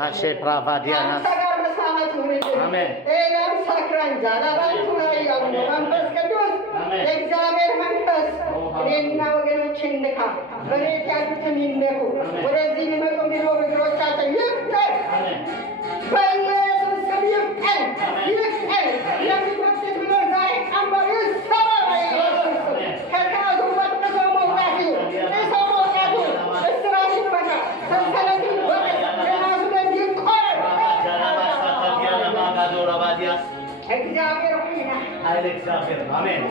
Ashe pravadianas. Amen. Alexander, amen.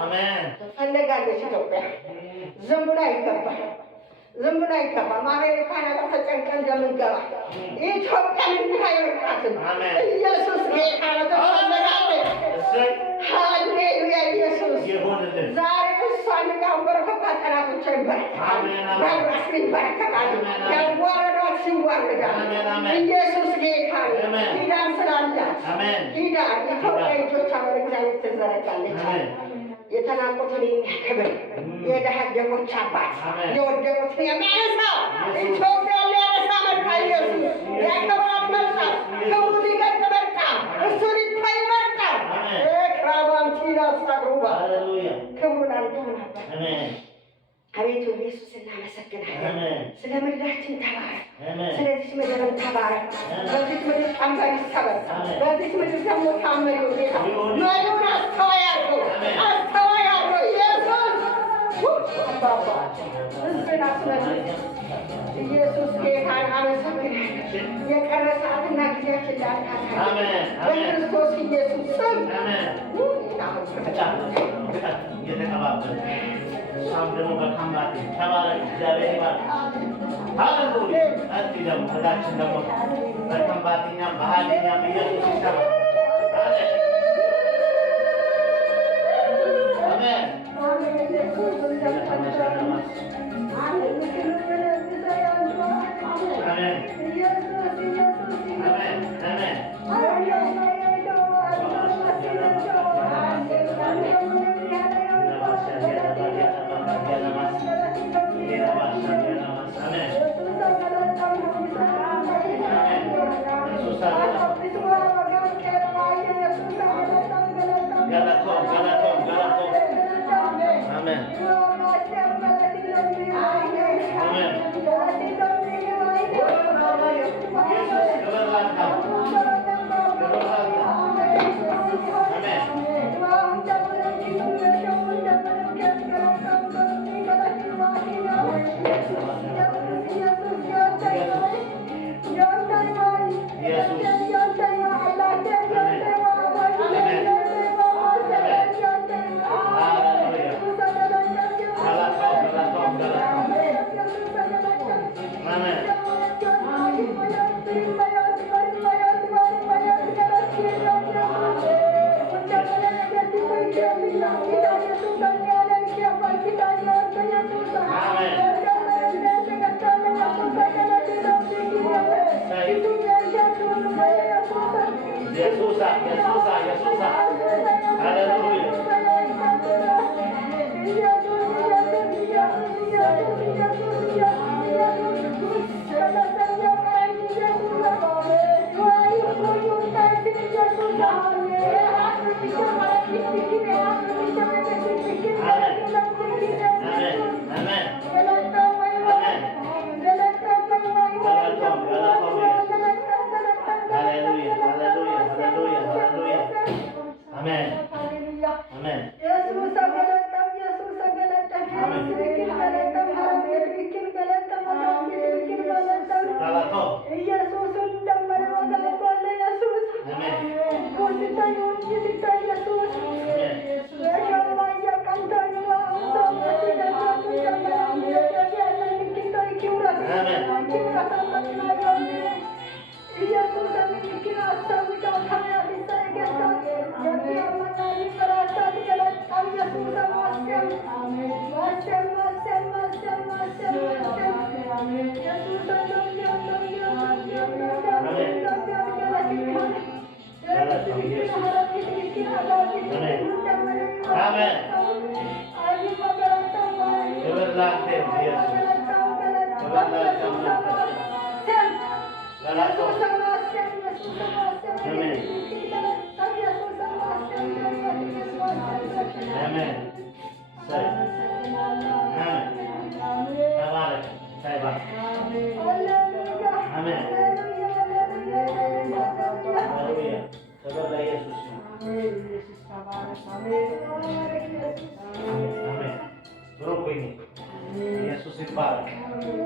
Amen. ትሄዳለች ኢትዮጵያ። ዝም ብሎ አይገባም። ዝም ብሎ አይገባም። አሜሪካን ሀገር ተጨንቀን እንደምንገባ ኢትዮጵያን እንዲህ አይወጣትም። ኢየሱስ ጌታ ነው። ተፈለጋለች። ሃሌሉያ ኢየሱስ ዛሬ እሷን ያንበረከካ ጠላቶቿ ይበረከካሉ። በራስ ይበረከካሉ። ያዋረዷት ሲዋረዳሉ። ኢየሱስ ጌታ ነው። ኪዳን ስላላት ኪዳን ኢትዮጵያ እጆቿ ወደ እግዚአብሔር ትዘረጋለች። የተናቁትን የሚያከብር የድሃ አደጎች አባት የወደቁትን የሚያነሳ ኢትዮጵያን ሊያነሳ መጣ። ኢየሱስ ያከብራት መጣ። ክብሩ ሊገልጥ መጣ። እሱ ሊታይ መጣ። ክራባንቲና ሳሩባ ክብሩን አልገናባ። አቤቱ ኢየሱስ እናመሰግናለን። ስለ ምድራችን ተባረክ። ስለዚህ ምድርን ተባረክ። በዚህ ምድር ቀንበር ይሰበር። በዚህ ምድር ደግሞ ታመሪ ጌታ መሪውን አስተዋይ አድርገው፣ አስተዋይ አድርገው ኢየሱስ አባባ ሕዝብን አስመልጥ። ኢየሱስ ጌታን አመሰግናለን። የቀረ ሰዓትና ጊዜያችን ላልካታ በክርስቶስ ኢየሱስ ስም እሷም ደግሞ በካምባቴ ተባረክ። እግዚአብሔር ይባርክ። ሃሌሉያ። እስቲ ደግሞ ሁላችን ደግሞ በካምባቴኛም በሃዲኛም ኢየሱስ ይሰማል። አሜን።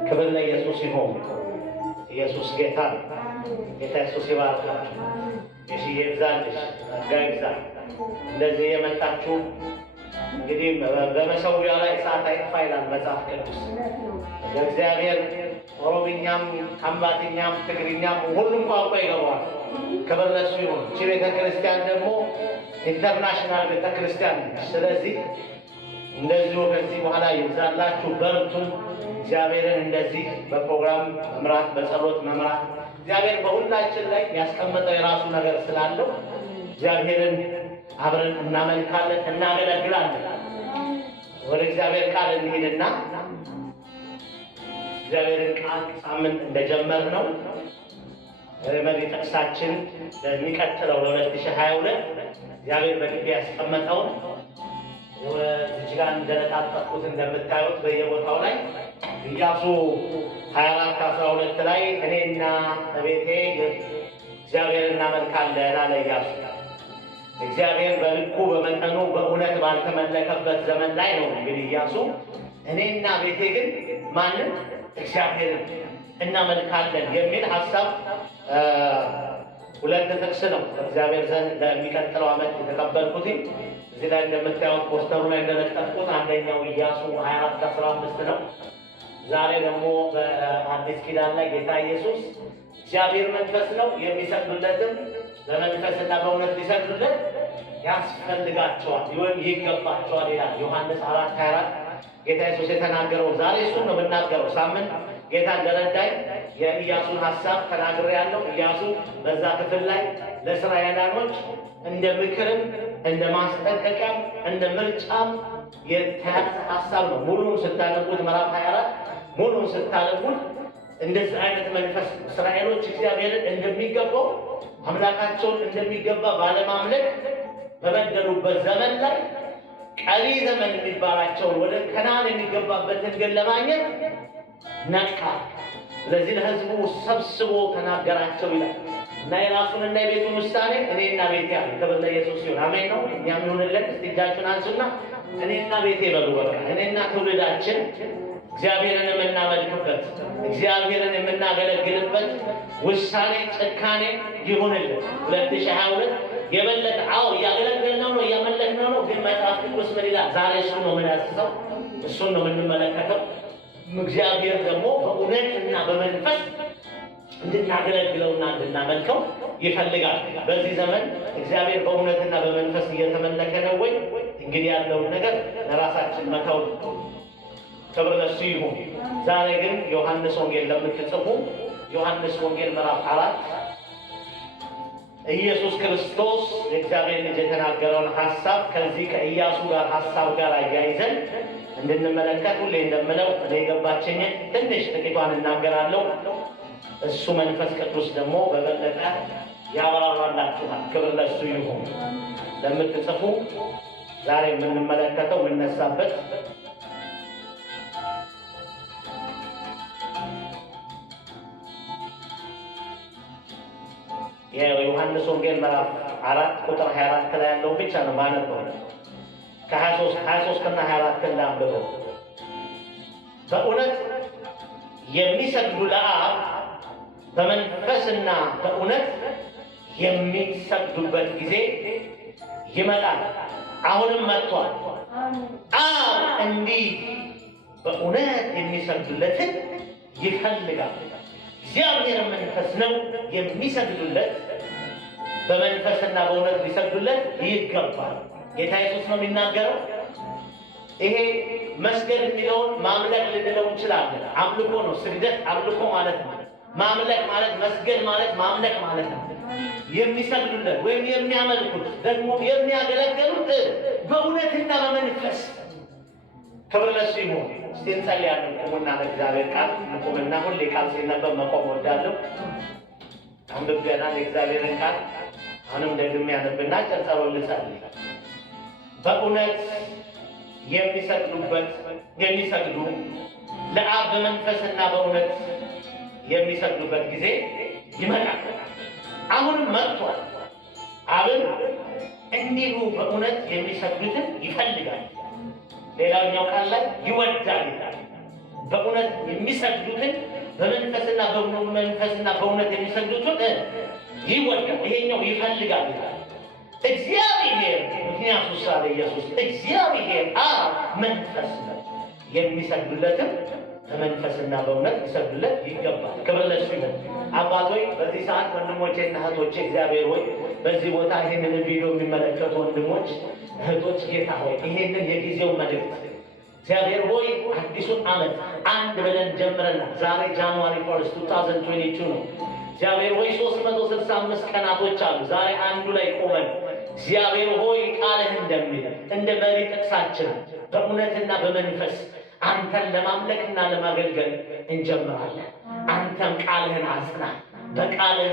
ክብር ለኢየሱስ ይሁን። ኢየሱስ ጌታ ነው። ጌታ ኢየሱስ ይባርካችሁ። የሺ ይብዛልሽ፣ ጸጋ ይብዛ። እንደዚህ የመጣችሁ እንግዲህ በመሰዊያው ላይ እሳት አይጥፋ ይላል መጽሐፍ ቅዱስ። ለእግዚአብሔር ኦሮምኛም፣ ከምባትኛም፣ ትግርኛም ሁሉም ቋንቋ ይገባዋል። ክብር ለእሱ ይሁን። እቺ ቤተክርስቲያን ደግሞ ኢንተርናሽናል ቤተክርስቲያን ነች። ስለዚህ እንደዚሁ ከዚህ በኋላ ይብዛላችሁ፣ በርቱን። እግዚአብሔርን እንደዚህ በፕሮግራም መምራት፣ በጸሎት መምራት እግዚአብሔር በሁላችን ላይ ያስቀመጠው የራሱ ነገር ስላለው እግዚአብሔርን አብረን እናመልካለን፣ እናገለግላለን። ወደ እግዚአብሔር ቃል እንሄድና እግዚአብሔርን ቃል ሳምንት እንደጀመርነው መሪ ጥቅሳችን ለሚቀጥለው ለ2022 እግዚአብሔር በልቤ ያስቀመጠውን እዚህ ጋር እንደለጣጠፍኩት እንደምታዩት በየቦታው ላይ ኢያሱ 24:12 ላይ እኔና ቤቴ እግዚአብሔር እናመልካለን አለ ኢያሱ። እግዚአብሔር በልኩ በመጠኑ በእውነት ባልተመለከበት ዘመን ላይ ነው እንግዲህ ኢያሱ እኔና ቤቴ ግን ማንም እግዚአብሔርን እናመልካለን የሚል ሀሳብ ሁለት ጥቅስ ነው እግዚአብሔር ዘንድ ለሚቀጥለው ዓመት የተቀበልኩት። እዚህ ላይ እንደምታዩት ፖስተሩ ላይ እንደለጠፍኩት አንደኛው ኢያሱ 24:15 ነው። ዛሬ ደግሞ በአዲስ ኪዳን ላይ ጌታ ኢየሱስ እግዚአብሔር መንፈስ ነው፣ የሚሰግዱለትም በመንፈስና በእውነት ሊሰግዱለት ያስፈልጋቸዋል ወይም ይገባቸዋል ይላል ዮሐንስ 4:24 ጌታ ኢየሱስ የተናገረው። ዛሬ እሱን ነው የምናገረው። ሳምንት ጌታ እንደረዳኝ የኢያሱን ሀሳብ ተናግሬያለሁ። ኢያሱ በዛ ክፍል ላይ ለእስራኤላውያኖች እንደ ምክርም እንደ ማስጠንቀቂያም እንደ ምርጫም የተያዘ ሀሳብ ነው። ሙሉን ስታነቡት ምዕራፍ 24 ሙሉን ስታነቡት እንደዚህ አይነት መንፈስ እስራኤሎች እግዚአብሔርን እንደሚገባው አምላካቸውን እንደሚገባ ባለማምለክ በበደሉበት ዘመን ላይ ቀሪ ዘመን የሚባላቸውን ወደ ከነዓን የሚገባበትን ግን ለማግኘት ነቃ። ስለዚህ ለሕዝቡ ሰብስቦ ተናገራቸው ይላል እና የራሱንና የቤቱን ውሳኔ እኔና ቤቴ አለ። ክብር ለኢየሱስ ይሁን። አሜን ነው። እኛም ይሁንልን። እስቲ እጃችሁን አንሱና እኔና ቤቴ በሉ። በቃ እኔና ትውልዳችን እግዚአብሔርን የምናመልክበት እግዚአብሔርን የምናገለግልበት ውሳኔ ጭካኔ ይሁንልን። 2022 የበለጠ እያገለገልነው ነው እያመለክነው ነው። ግን መጽሐፍ ቅዱስ ምን ይላል? ዛሬ እሱን ነው የምናስሰው፣ እሱን ነው የምንመለከተው። እግዚአብሔር ደግሞ በእውነትና በመንፈስ እንድናገለግለውና እንድናመልከው ይፈልጋል። በዚህ ዘመን እግዚአብሔር በእውነትና በመንፈስ እየተመለከ ነው ወይ? እንግዲህ ያለውን ነገር ለራሳችን መተው። ክብር ለእሱ ይሁን። ዛሬ ግን ዮሐንስ ወንጌል ለምትጽፉ ዮሐንስ ወንጌል ምዕራፍ 4 ኢየሱስ ክርስቶስ የእግዚአብሔር ልጅ የተናገረውን ሀሳብ ከዚህ ከኢያሱ ጋር ሀሳብ ጋር አያይዘን እንድንመለከት ሁሌ እንደምለው እኔ የገባችኝን ትንሽ ጥቂቷን እናገራለሁ። እሱ መንፈስ ቅዱስ ደግሞ በበለጠ ያብራራላችኋል። ክብር ለእሱ ይሁን። ለምትጽፉ ዛሬ የምንመለከተው የምነሳበት የዮሐንስ ወንጌል ምዕራፍ 4 ቁጥር 24 ላይ ያለው ብቻ ነው ማነበው። ከ23 እና 24 ላይ አንብበው። በእውነት የሚሰግዱ ለአብ በመንፈስና በእውነት የሚሰግዱበት ጊዜ ይመጣል፣ አሁንም መጥቷል። አብ እንዲህ በእውነት የሚሰግዱለትን ይፈልጋል። እግዚአብሔር መንፈስ ነው፣ የሚሰግዱለት በመንፈስና በእውነት ሊሰግዱለት ይገባል። ጌታ ኢየሱስ ነው የሚናገረው። ይሄ መስገድ የሚለውን ማምለክ ልንለው እንችላለን። አምልኮ ነው። ስግደት አምልኮ ማለት ነው። ማምለክ ማለት መስገድ ማለት ማምለክ ማለት ነው። የሚሰግዱለት ወይም የሚያመልኩት ደግሞ የሚያገለግሉት በእውነትና በመንፈስ። ክብር ለእሱ ይሁን። እስቲ እንጸልያለን። ቁሙና ለእግዚአብሔር ቃል ቁምና። ሁሌ ቃል ሲነበብ መቆም ወዳለሁ። አንብቤናል የእግዚአብሔርን ቃል። አሁንም ደግሜ ያነብና ጨርሰሮ ልጸልይ። በእውነት የሚሰግዱ ለአብ በመንፈስና በእውነት የሚሰግዱበት ጊዜ ይመጣል፣ አሁንም መጥቷል። አብን እንዲሁ በእውነት የሚሰግዱትን ይፈልጋል። ሌላኛው ቃል ላይ ይወዳል ይላል። በእውነት የሚሰግዱትን በመንፈስና በእውነት የሚሰግዱትን ይወዳል። ይሄኛው ይፈልጋል ይላል። እግዚአብሔር ምክንያቱ ሳለ ኢየሱስ እግዚአብሔር አብ መንፈስ ነው፣ የሚሰግዱለትም በመንፈስና በእውነት ሊሰግዱለት ይገባል። ክብር ለእሱ ይሁን። አባቶች በዚህ ሰዓት ወንድሞቼና እህቶቼ እግዚአብሔር ሆይ በዚህ ቦታ ይህንን ቪዲዮ የሚመለከቱ ወንድሞች እህቶች፣ ጌታ ሆይ ይህንን የጊዜው መልእክት እግዚአብሔር ሆይ አዲሱን ዓመት አንድ ብለን ጀምረናል። ዛሬ ጃንዋሪ 1 2022 ነው። እግዚአብሔር ሆይ 365 ቀናቶች አሉ። ዛሬ አንዱ ላይ ቆመን እግዚአብሔር ሆይ ቃልህ እንደሚል እንደ መሪ ጥቅሳችን በእውነትና በመንፈስ አንተን ለማምለክና ለማገልገል እንጀምራለን። አንተም ቃልህን አጽና፣ በቃልህ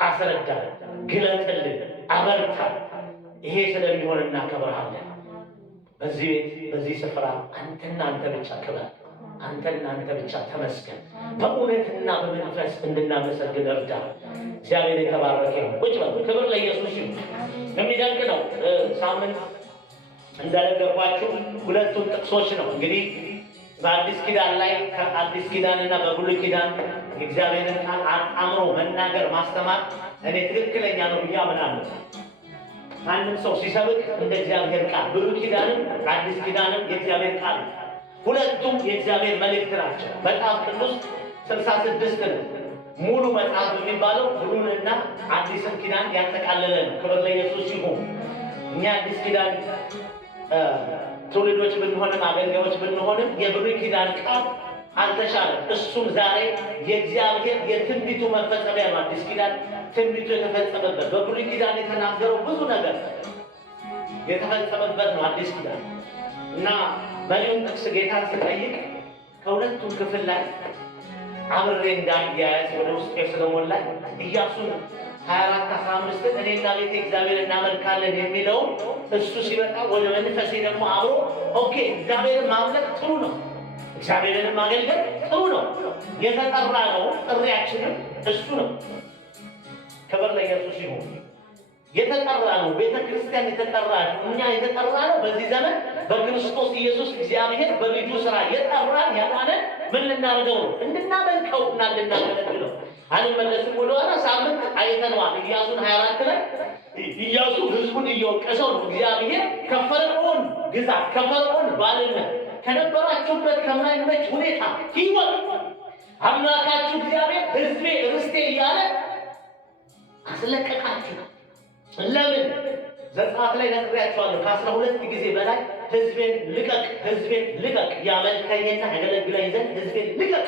አስረዳን፣ ግለጥልን፣ አበርታ። ይሄ ስለሚሆን እናከብርሃለን። በዚህ ቤት በዚህ ስፍራ አንተና አንተ ብቻ ክበር፣ አንተና አንተ ብቻ ተመስገን። በእውነትና በመንፈስ እንድናመሰግን እርዳ። እግዚአብሔር የተባረከ ይሁን። ቁጭ በሉ። ክብር ለኢየሱስ ይሁን። የሚደንቅ ነው። ሳምንት እንደነገርኳችሁ ሁለቱን ጥቅሶች ነው እንግዲህ በአዲስ ኪዳን ላይ ከአዲስ ኪዳንና በብሉይ ኪዳን የእግዚአብሔርን ቃል አጣምሮ መናገር ማስተማር እኔ ትክክለኛ ነው ብዬ አምናለሁ። ማንም ሰው ሲሰብክ እንደ እግዚአብሔር ቃል ብሉይ ኪዳንም አዲስ ኪዳንም የእግዚአብሔር ቃል ሁለቱም የእግዚአብሔር መልእክት ናቸው። መጽሐፍ ቅዱስ 66 ነው። ሙሉ መጽሐፍ የሚባለው ብሉይንና አዲስን ኪዳን ያጠቃለለ ነው። ክብር ለኢየሱስ ይሁን። እኛ አዲስ ኪዳን ትውልዶች ብንሆንም አገልጋዮች ብንሆንም የብሉይ ኪዳን ቃል አልተሻለም። እሱም ዛሬ የእግዚአብሔር የትንቢቱ መፈጸሚያ ነው። አዲስ ኪዳን ትንቢቱ የተፈጸመበት በብሉይ ኪዳን የተናገረው ብዙ ነገር የተፈጸመበት ነው አዲስ ኪዳን እና መሪውን ጥቅስ ጌታን ስጠይቅ ከሁለቱም ክፍል ላይ አብሬ እንዳያያዝ ወደ ውስጤ ስለሞላኝ ኢያሱን 24:15 እኔና ቤቴ እግዚአብሔር እናመልካለን የሚለው እሱ ሲበቃ ወደ መንፈሴ ደግሞ አብሮ ኦኬ እግዚአብሔርን ማምለክ ጥሩ ነው፣ እግዚአብሔርን ማገልገል ጥሩ ነው። የተጠራ ነው፣ ጥሪያችንም እሱ ነው። ክብር ለኢየሱስ ይሁን። የተጠራ ነው። ቤተ ክርስቲያን የተጠራ ነው። እኛ የተጠራ ነው። በዚህ ዘመን በክርስቶስ ኢየሱስ እግዚአብሔር በልጁ ሥራ የጠራን ያዳነን ምን ልናደርገው ነው? እንድናመልከው እና እንድናገለግለው። አልመለስም ወደኋላ ሳምንት አይተነዋል። ኢያሱን 24 ላይ ኢያሱ ሕዝቡን እየወቀሰው ነው። እግዚአብሔር ከፈርዖን ግዛት ከፈርዖን ባርነት ከነበራችሁበት ከማይመች ሁኔታ ሕይወት አምላካችሁ እግዚአብሔር ሕዝቤ ርስቴ እያለ አስለቀቃችሁ። ለምን? ዘጸአት ላይ ነግሬያቸዋለሁ። ከ12 ጊዜ በላይ ሕዝቤን ልቀቅ፣ ሕዝቤን ልቀቅ፣ ያመልከኝና ያገለግለኝ ዘንድ ሕዝቤን ልቀቅ።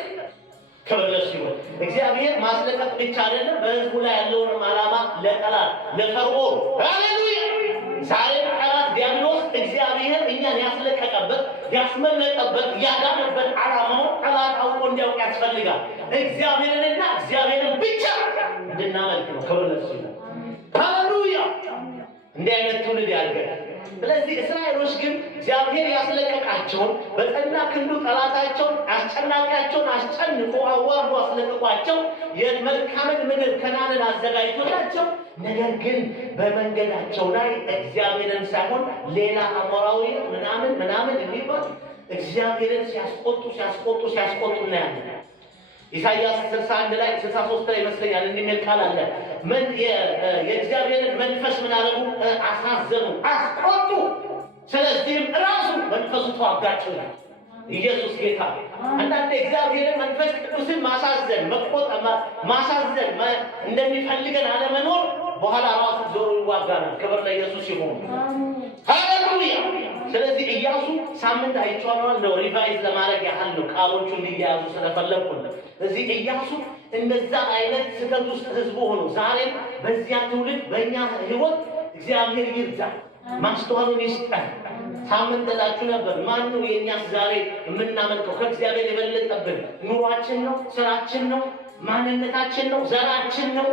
ክብር ለእሱ ይሁን። እግዚአብሔር ማስለቀቅ ብቻ አይደለም፣ በሕዝቡ ላይ ያለውን ዓላማ ለጠላት ለፈርዖን ሃሌሉያ። ዛሬ ጠላት ዲያብሎስ እግዚአብሔር እኛን ያስለቀቀበት ያስመለጠበት ያዳነበት ዓላማውን ጠላት አውቆ እንዲያውቅ ያስፈልጋል። እግዚአብሔርንና እግዚአብሔርን ብቻ እንድናመልክ ነው። ክብር ለእሱ ይሁን። ሃሌሉያ። እንዲህ አይነት ትውልድ ያድርገን። ስለዚህ እስራኤሎች ግን እግዚአብሔር ያስለቀቃቸውን በጸና ክንዱ ጠላታቸውን አስጨናቂያቸውን አስጨንቆ አዋርዶ አስለቅቋቸው የመልካምን ምድር ከናንን አዘጋጅቶላቸው፣ ነገር ግን በመንገዳቸው ላይ እግዚአብሔርን ሳይሆን ሌላ አሞራዊ ምናምን የሚባል እግዚአብሔርን ሲያስቆጡ እናያለን። ኢሳይያስ 61 ላይ 63 ላይ ይመስለኛል የሚል ቃል አለ። የእግዚአብሔርን መንፈስ ምን አደረጉ? አሳዘኑ፣ አስቆጡ። ስለዚህም ራሱ መንፈሱ ተዋጋቸው ይላል። ኢየሱስ ጌታ። አንዳንዴ እግዚአብሔርን መንፈስ ቅዱስን ማሳዘን እንደሚፈልገን አለመኖር በኋላ ራሱ ዞሮ ይዋጋናል። ክብር ለኢየሱስ ይሁን። ሃሌሉያ። ስለዚህ ኢያሱ ሳምንት አይቼዋለሁ። እንደው ሪቫይዝ ለማድረግ ያህል ነው፣ ቃሎቹ እንዲያያዙ ስለፈለኩ ነው። እዚህ ኢያሱ እንደዛ አይነት ስህተት ውስጥ ህዝቡ ሆኖ ዛሬም በዚያ ትውልድ በእኛ ህይወት እግዚአብሔር ይርዳ፣ ማስተዋሉን ይስጠን። ሳምንት እላችሁ ነበር፣ ማን ነው የእኛስ ዛሬ የምናመልከው ከእግዚአብሔር የበለጠብን? ኑሯችን ነው? ስራችን ነው? ማንነታችን ነው? ዘራችን ነው?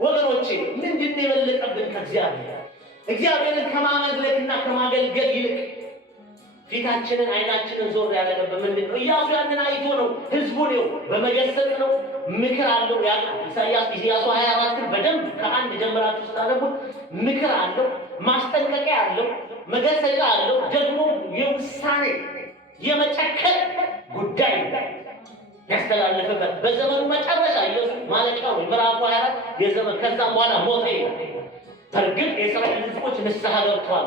ወገኖቼ ምንድን ነው የበለጠብን ከእግዚአብሔር? እግዚአብሔርን ከማመልክና ከማገልገል ይልቅ ፊታችንን አይናችንን ዞር ያደረገበት ምንድን ነው? ኢያሱ ያንን አይቶ ነው። ህዝቡን ነው በመገሰጽ ነው። ምክር አለው። ኢሳይያስ 24ን በደንብ ከአንድ ጀምራችሁ ስታነቡት ምክር አለው፣ ማስጠንቀቂያ አለው፣ መገሰጫ አለው። ደግሞ የውሳኔ የመጨከን ጉዳይ ያስተላለፈበት በዘመኑ መጨረሻ ኢየሱስ ማለቂያው ምዕራፍ 24 የዘመን ከዛም በኋላ ሞተ። በእርግጥ የእስራኤል ሕዝቦች ንስሐ ገብተዋል።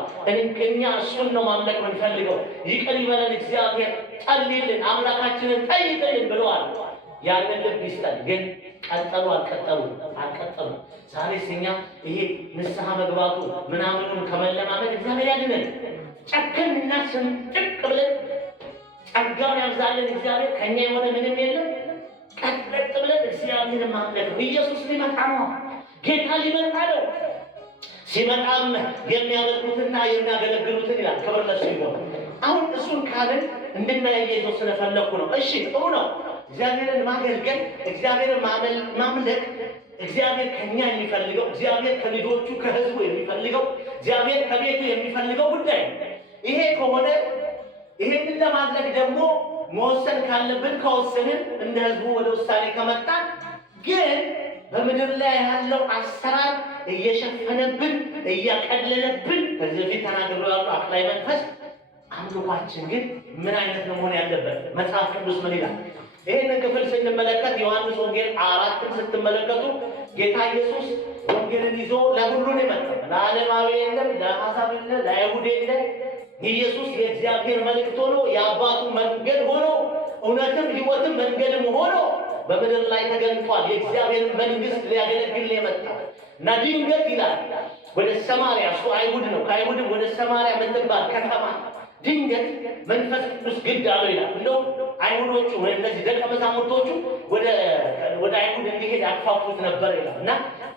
እኛ እሱን ነው ማምለክ የምንፈልገው፣ ይቅር ይበለን እግዚአብሔር፣ ጸልይልን፣ አምላካችንን ጠይቅልን ብለዋል። ያንን ልብ ይስጠን። ግን ቀጠሉ አልቀጠሉ። ዛሬስ እኛ ይሄ ንስሐ መግባቱ ምናምኑን ከመለማመድ እግዚአብሔር ያድነን። ጨከን እና ስንጥቅ ብለን ጸጋውን ያብዛልን እግዚአብሔር። ከእኛ የሆነ ምንም የለም። ቀጥ ብለን እግዚአብሔርን ማምለክ ነው። ኢየሱስ ሊመጣ ነው። ጌታ ሊመጣ ነው። ሲመጣም የሚያመልኩትና የሚያገለግሉትን ይላል። ክብር ለእሱ ይሁን። አሁን እሱን ካልን እንድናያይዘው ስለፈለኩ ነው። እሺ ጥሩ ነው። እግዚአብሔርን ማገልገል፣ እግዚአብሔርን ማምለክ እግዚአብሔር ከኛ የሚፈልገው፣ እግዚአብሔር ከልጆቹ ከሕዝቡ የሚፈልገው፣ እግዚአብሔር ከቤቱ የሚፈልገው ጉዳይ ነው። ይሄ ከሆነ ይሄንን ለማድረግ ደግሞ መወሰን ካለብን ከወሰንን፣ እንደ ሕዝቡ ወደ ውሳኔ ከመጣን ግን በምድር ላይ ያለው አሰራር እየሸፈነብን እያቀለለብን ከዚህ በፊት ተናግሮ ያለው አቅላይ መንፈስ አምልኳችን ግን ምን አይነት ነው መሆን ያለበት? መጽሐፍ ቅዱስ ምን ይላል? ይህንን ክፍል ስንመለከት ዮሐንስ ወንጌል 4ን ስትመለከቱ ጌታ ኢየሱስ ወንጌልን ይዞ ለሁሉን የመጣው ለዓለማዊ የለም፣ ለአሕዛብ የለም፣ ለአይሁድ የለም። ኢየሱስ የእግዚአብሔር መልእክት ሆኖ የአባቱ መንገድ ሆኖ እውነትም ሕይወትም መንገድም ሆኖ በምድር ላይ ተገኝቷል። የእግዚአብሔር መንግሥት ሊያገለግል የመጣ እና ድንገት ይላል ወደ ሰማርያ፣ እሱ አይሁድ ነው፣ ከአይሁድም ወደ ሰማርያ የምትባል ከተማ ድንገት መንፈስ ቅዱስ ግድ አለው ይላል። እንደው አይሁዶቹ ወይ እነዚህ ደቀ መዛሙርቶቹ ወደ አይሁድ እንዲሄድ አጥፋፉት ነበር ይላል እና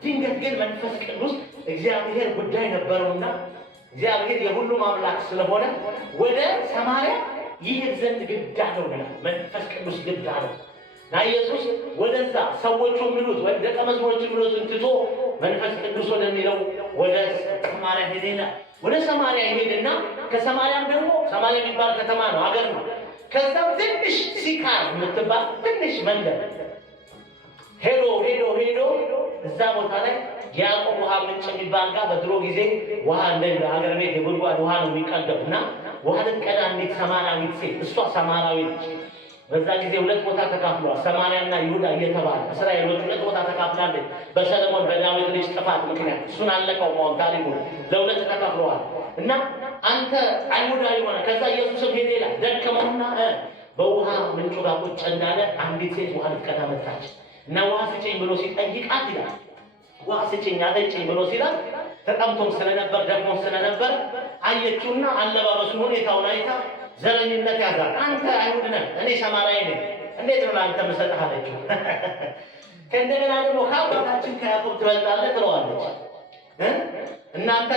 ድንገት ግን መንፈስ ቅዱስ እግዚአብሔር ጉዳይ ነበረውና እግዚአብሔር የሁሉም አምላክ ስለሆነ ወደ ሰማርያ ይሄድ ዘንድ ግድ አለው ይላል። መንፈስ ቅዱስ ግድ አለው እና ኢየሱስ ወደዛ ሰዎቹ የሚሉት ወይ ደቀ መዛሙርቶቹ የሚሉትን ትቶ መንፈስ ቅዱስ ወደሚለው ወደ ሰማርያ ሄደ። ወደ ሰማርያ ይሄድና ከሰማርያም ደግሞ ሰማርያ የሚባል ከተማ ነው፣ ሀገር ነው። ከዛም ትንሽ ሲካር የምትባል ትንሽ መንደር ሄዶ እዛ ቦታ ላይ ያዕቆብ ውሃ ምንጭ የሚባል ጋር በድሮ ጊዜ ውሃ እንደ ሀገር ቤት የጉድጓድ ውሃ ነው የሚቀደው እና ውሃ ልትቀዳ እንዴት ሰማራዊት ሴት እሷ ሰማራዊ ነች። በዛ ጊዜ ሁለት ቦታ ተካፍለዋል፣ ሰማርያና ይሁዳ እየተባለ እስራኤሎች ሁለት ቦታ ተካፍላለች። በሰለሞን በዳዊት ልጅ ጥፋት ምክንያት እሱን አለቀው መሆን ታሪኩ ለሁለት ተካፍለዋል እና አንተ አይሁዳዊ ሆነ። ከዛ ኢየሱስም ሄደ ይላል ደከመውና በውሃ ምንጩ ጋር ቁጭ እንዳለ አንዲት ሴት ውሃ ልትቀዳ መጣች እና ውሃ ስጭኝ ብሎ ሲጠይቃት ይላል ውሃ ስጭኝ አጠጭኝ ብሎ ሲላት ተጠምቶም ስለነበር ደግሞም ስለነበር አየችውና አለባበሱን ሁኔታውን አይታ ዘረኝነት ያዛል። አንተ አይሁድ ነህ፣ እኔ ሰማራዊ ነኝ፣ እንዴት ነው አንተ መሰጠህ አለችው። ከእንደገና ደግሞ ከአባታችን ከያዕቆብ ትበልጣለህ ትለዋለች። እናንተ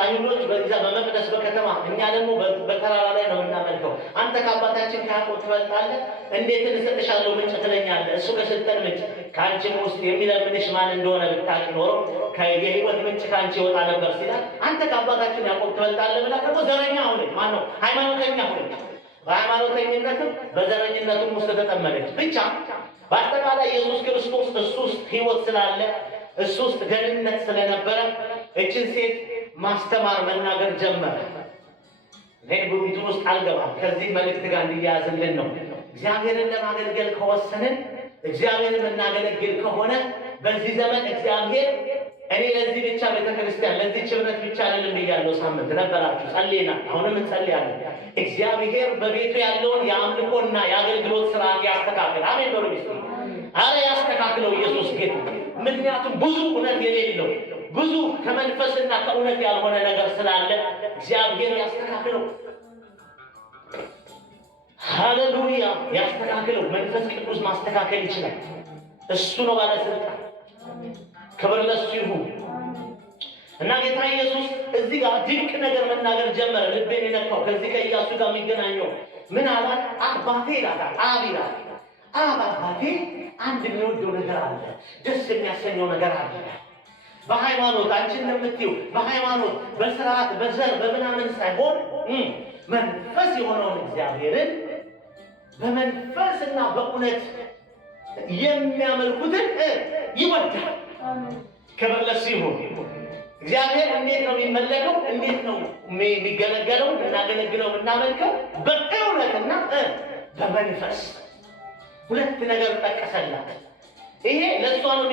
አይሁዶች በዛ በመቅደስ በከተማ እኛ ደግሞ በተራራ ላይ ነው የምናመልከው። አንተ ከአባታችን ከያዕቆብ ትበልጣለህ፣ እንዴት እንሰጥሻለሁ ምንጭ ትለኛለህ? እሱ ከሰጠን ምንጭ ከአንቺም ውስጥ የሚለምንሽ ማን እንደሆነ ብታውቂ ኖሮ የሕይወት ምንጭ ከአንቺ ይወጣ ነበር ሲላል፣ አንተ ከአባታችን ያዕቆብ ትበልጣለህ ብላ ደግሞ ዘረኛ ሆነች። ማነው? ሃይማኖተኛ ሆነች። በሃይማኖተኝነትም በዘረኝነትም ውስጥ ተጠመደች። ብቻ በአጠቃላይ ኢየሱስ ክርስቶስ እሱ ውስጥ ሕይወት ስላለ እሱ ውስጥ ደህንነት ስለነበረ እችን ሴት ማስተማር መናገር ጀመረ። ቤቱን ውስጥ አልገባም። ከዚህ መልእክት ጋር እንዲያያዝልን ነው። እግዚአብሔርን ለማገልገል ከወሰንን፣ እግዚአብሔርን የምናገለግል ከሆነ በዚህ ዘመን እግዚአብሔር እኔ ለዚህ ብቻ ቤተክርስቲያን ለዚህ ችብረት ብቻ አይደለም ብያለሁ። ሳምንት ነበራችሁ ጸልየና አሁንም እንጸልያለን። እግዚአብሔር በቤቱ ያለውን የአምልኮና የአገልግሎት ስርዓት ያስተካክል። አሜን በሉ። አረ ያስተካክለው ኢየሱስ ጌታ። ምክንያቱም ብዙ እውነት የሌለው ብዙ ከመንፈስና ከእውነት ያልሆነ ነገር ስላለ እግዚአብሔር ያስተካክለው። ሃሌሉያ! ያስተካክለው። መንፈስ ቅዱስ ማስተካከል ይችላል። እሱ ነው ባለስልጣን። ክብር ለሱ ይሁን እና ጌታ ኢየሱስ እዚህ ጋር ድንቅ ነገር መናገር ጀመረ። ልቤን የነካው ከዚህ ከኢያሱ ጋር የሚገናኘው ምን አላት? አባቴ ይላታል። አብ ይላል። አባቴ አንድ የሚወደው ነገር አለ፣ ደስ የሚያሰኘው ነገር አለ። በሃይማኖት አንቺ እንደምትይው በሃይማኖት በስርዓት በዘር በምናምን ሳይሆን መንፈስ የሆነውን እግዚአብሔርን በመንፈስና በእውነት የሚያመልኩትን ይወዳል። ክብር ለሱ ይሁን። እግዚአብሔር እንዴት ነው የሚመለከው? እንዴት ነው የሚገለገለው? እናገለግለው እናመልከው በእውነትና በመንፈስ። ሁለት ነገር ጠቀሰላት። ይሄ ለእሷ ነው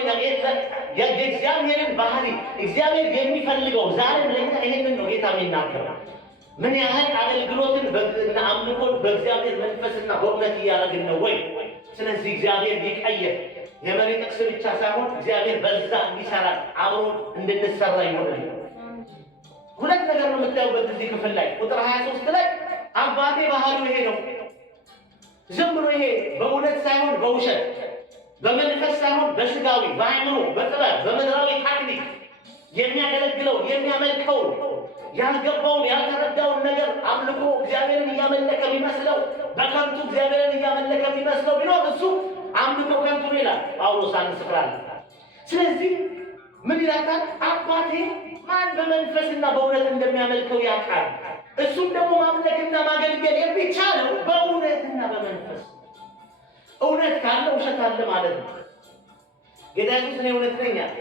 የእግዚአብሔርን ባህሪ እግዚአብሔር የሚፈልገው ዛሬም ለኛ ይሄንን ነው ጌታ የሚናገረው። ምን ያህል አገልግሎትን እና አምልኮን በእግዚአብሔር መንፈስና በእውነት እያደረግን ነው ወይ? ስለዚህ እግዚአብሔር ይቀየር። የመሪ ጥቅስ ብቻ ሳይሆን እግዚአብሔር በዛ እንዲሰራ አብሮ እንድንሰራ ይሆናል። ሁለት ነገር ነው የምታዩበት እዚህ ክፍል ላይ ቁጥር 23 ላይ አባቴ ባህሪው ይሄ ነው። ዝም ብሎ ይሄ በእውነት ሳይሆን በውሸት በመንፈስ ሳይሆን በስጋዊ በአእምሮ በጥበብ በምድራዊ ታክቲክ የሚያገለግለው የሚያመልከው ያልገባውን ያልተረዳውን ነገር አምልኮ እግዚአብሔርን እያመለከ የሚመስለው በከንቱ እግዚአብሔርን እያመለከ የሚመስለው ቢኖር እሱ አምልኮ ከንቱ ነው ይላል ጳውሎስ አንድ ስፍራ አለ። ስለዚህ ምን ይላታል? አባቴ ማን በመንፈስና በእውነት እንደሚያመልከው ያውቃል። እሱም ደግሞ ማምለክና ማገልገል የሚቻለው በእውነትና በመንፈስ። እውነት ካለ ውሸት አለ ማለት ነው። ጌታ ኢየሱስ እኔ እውነት ነኝ አለ።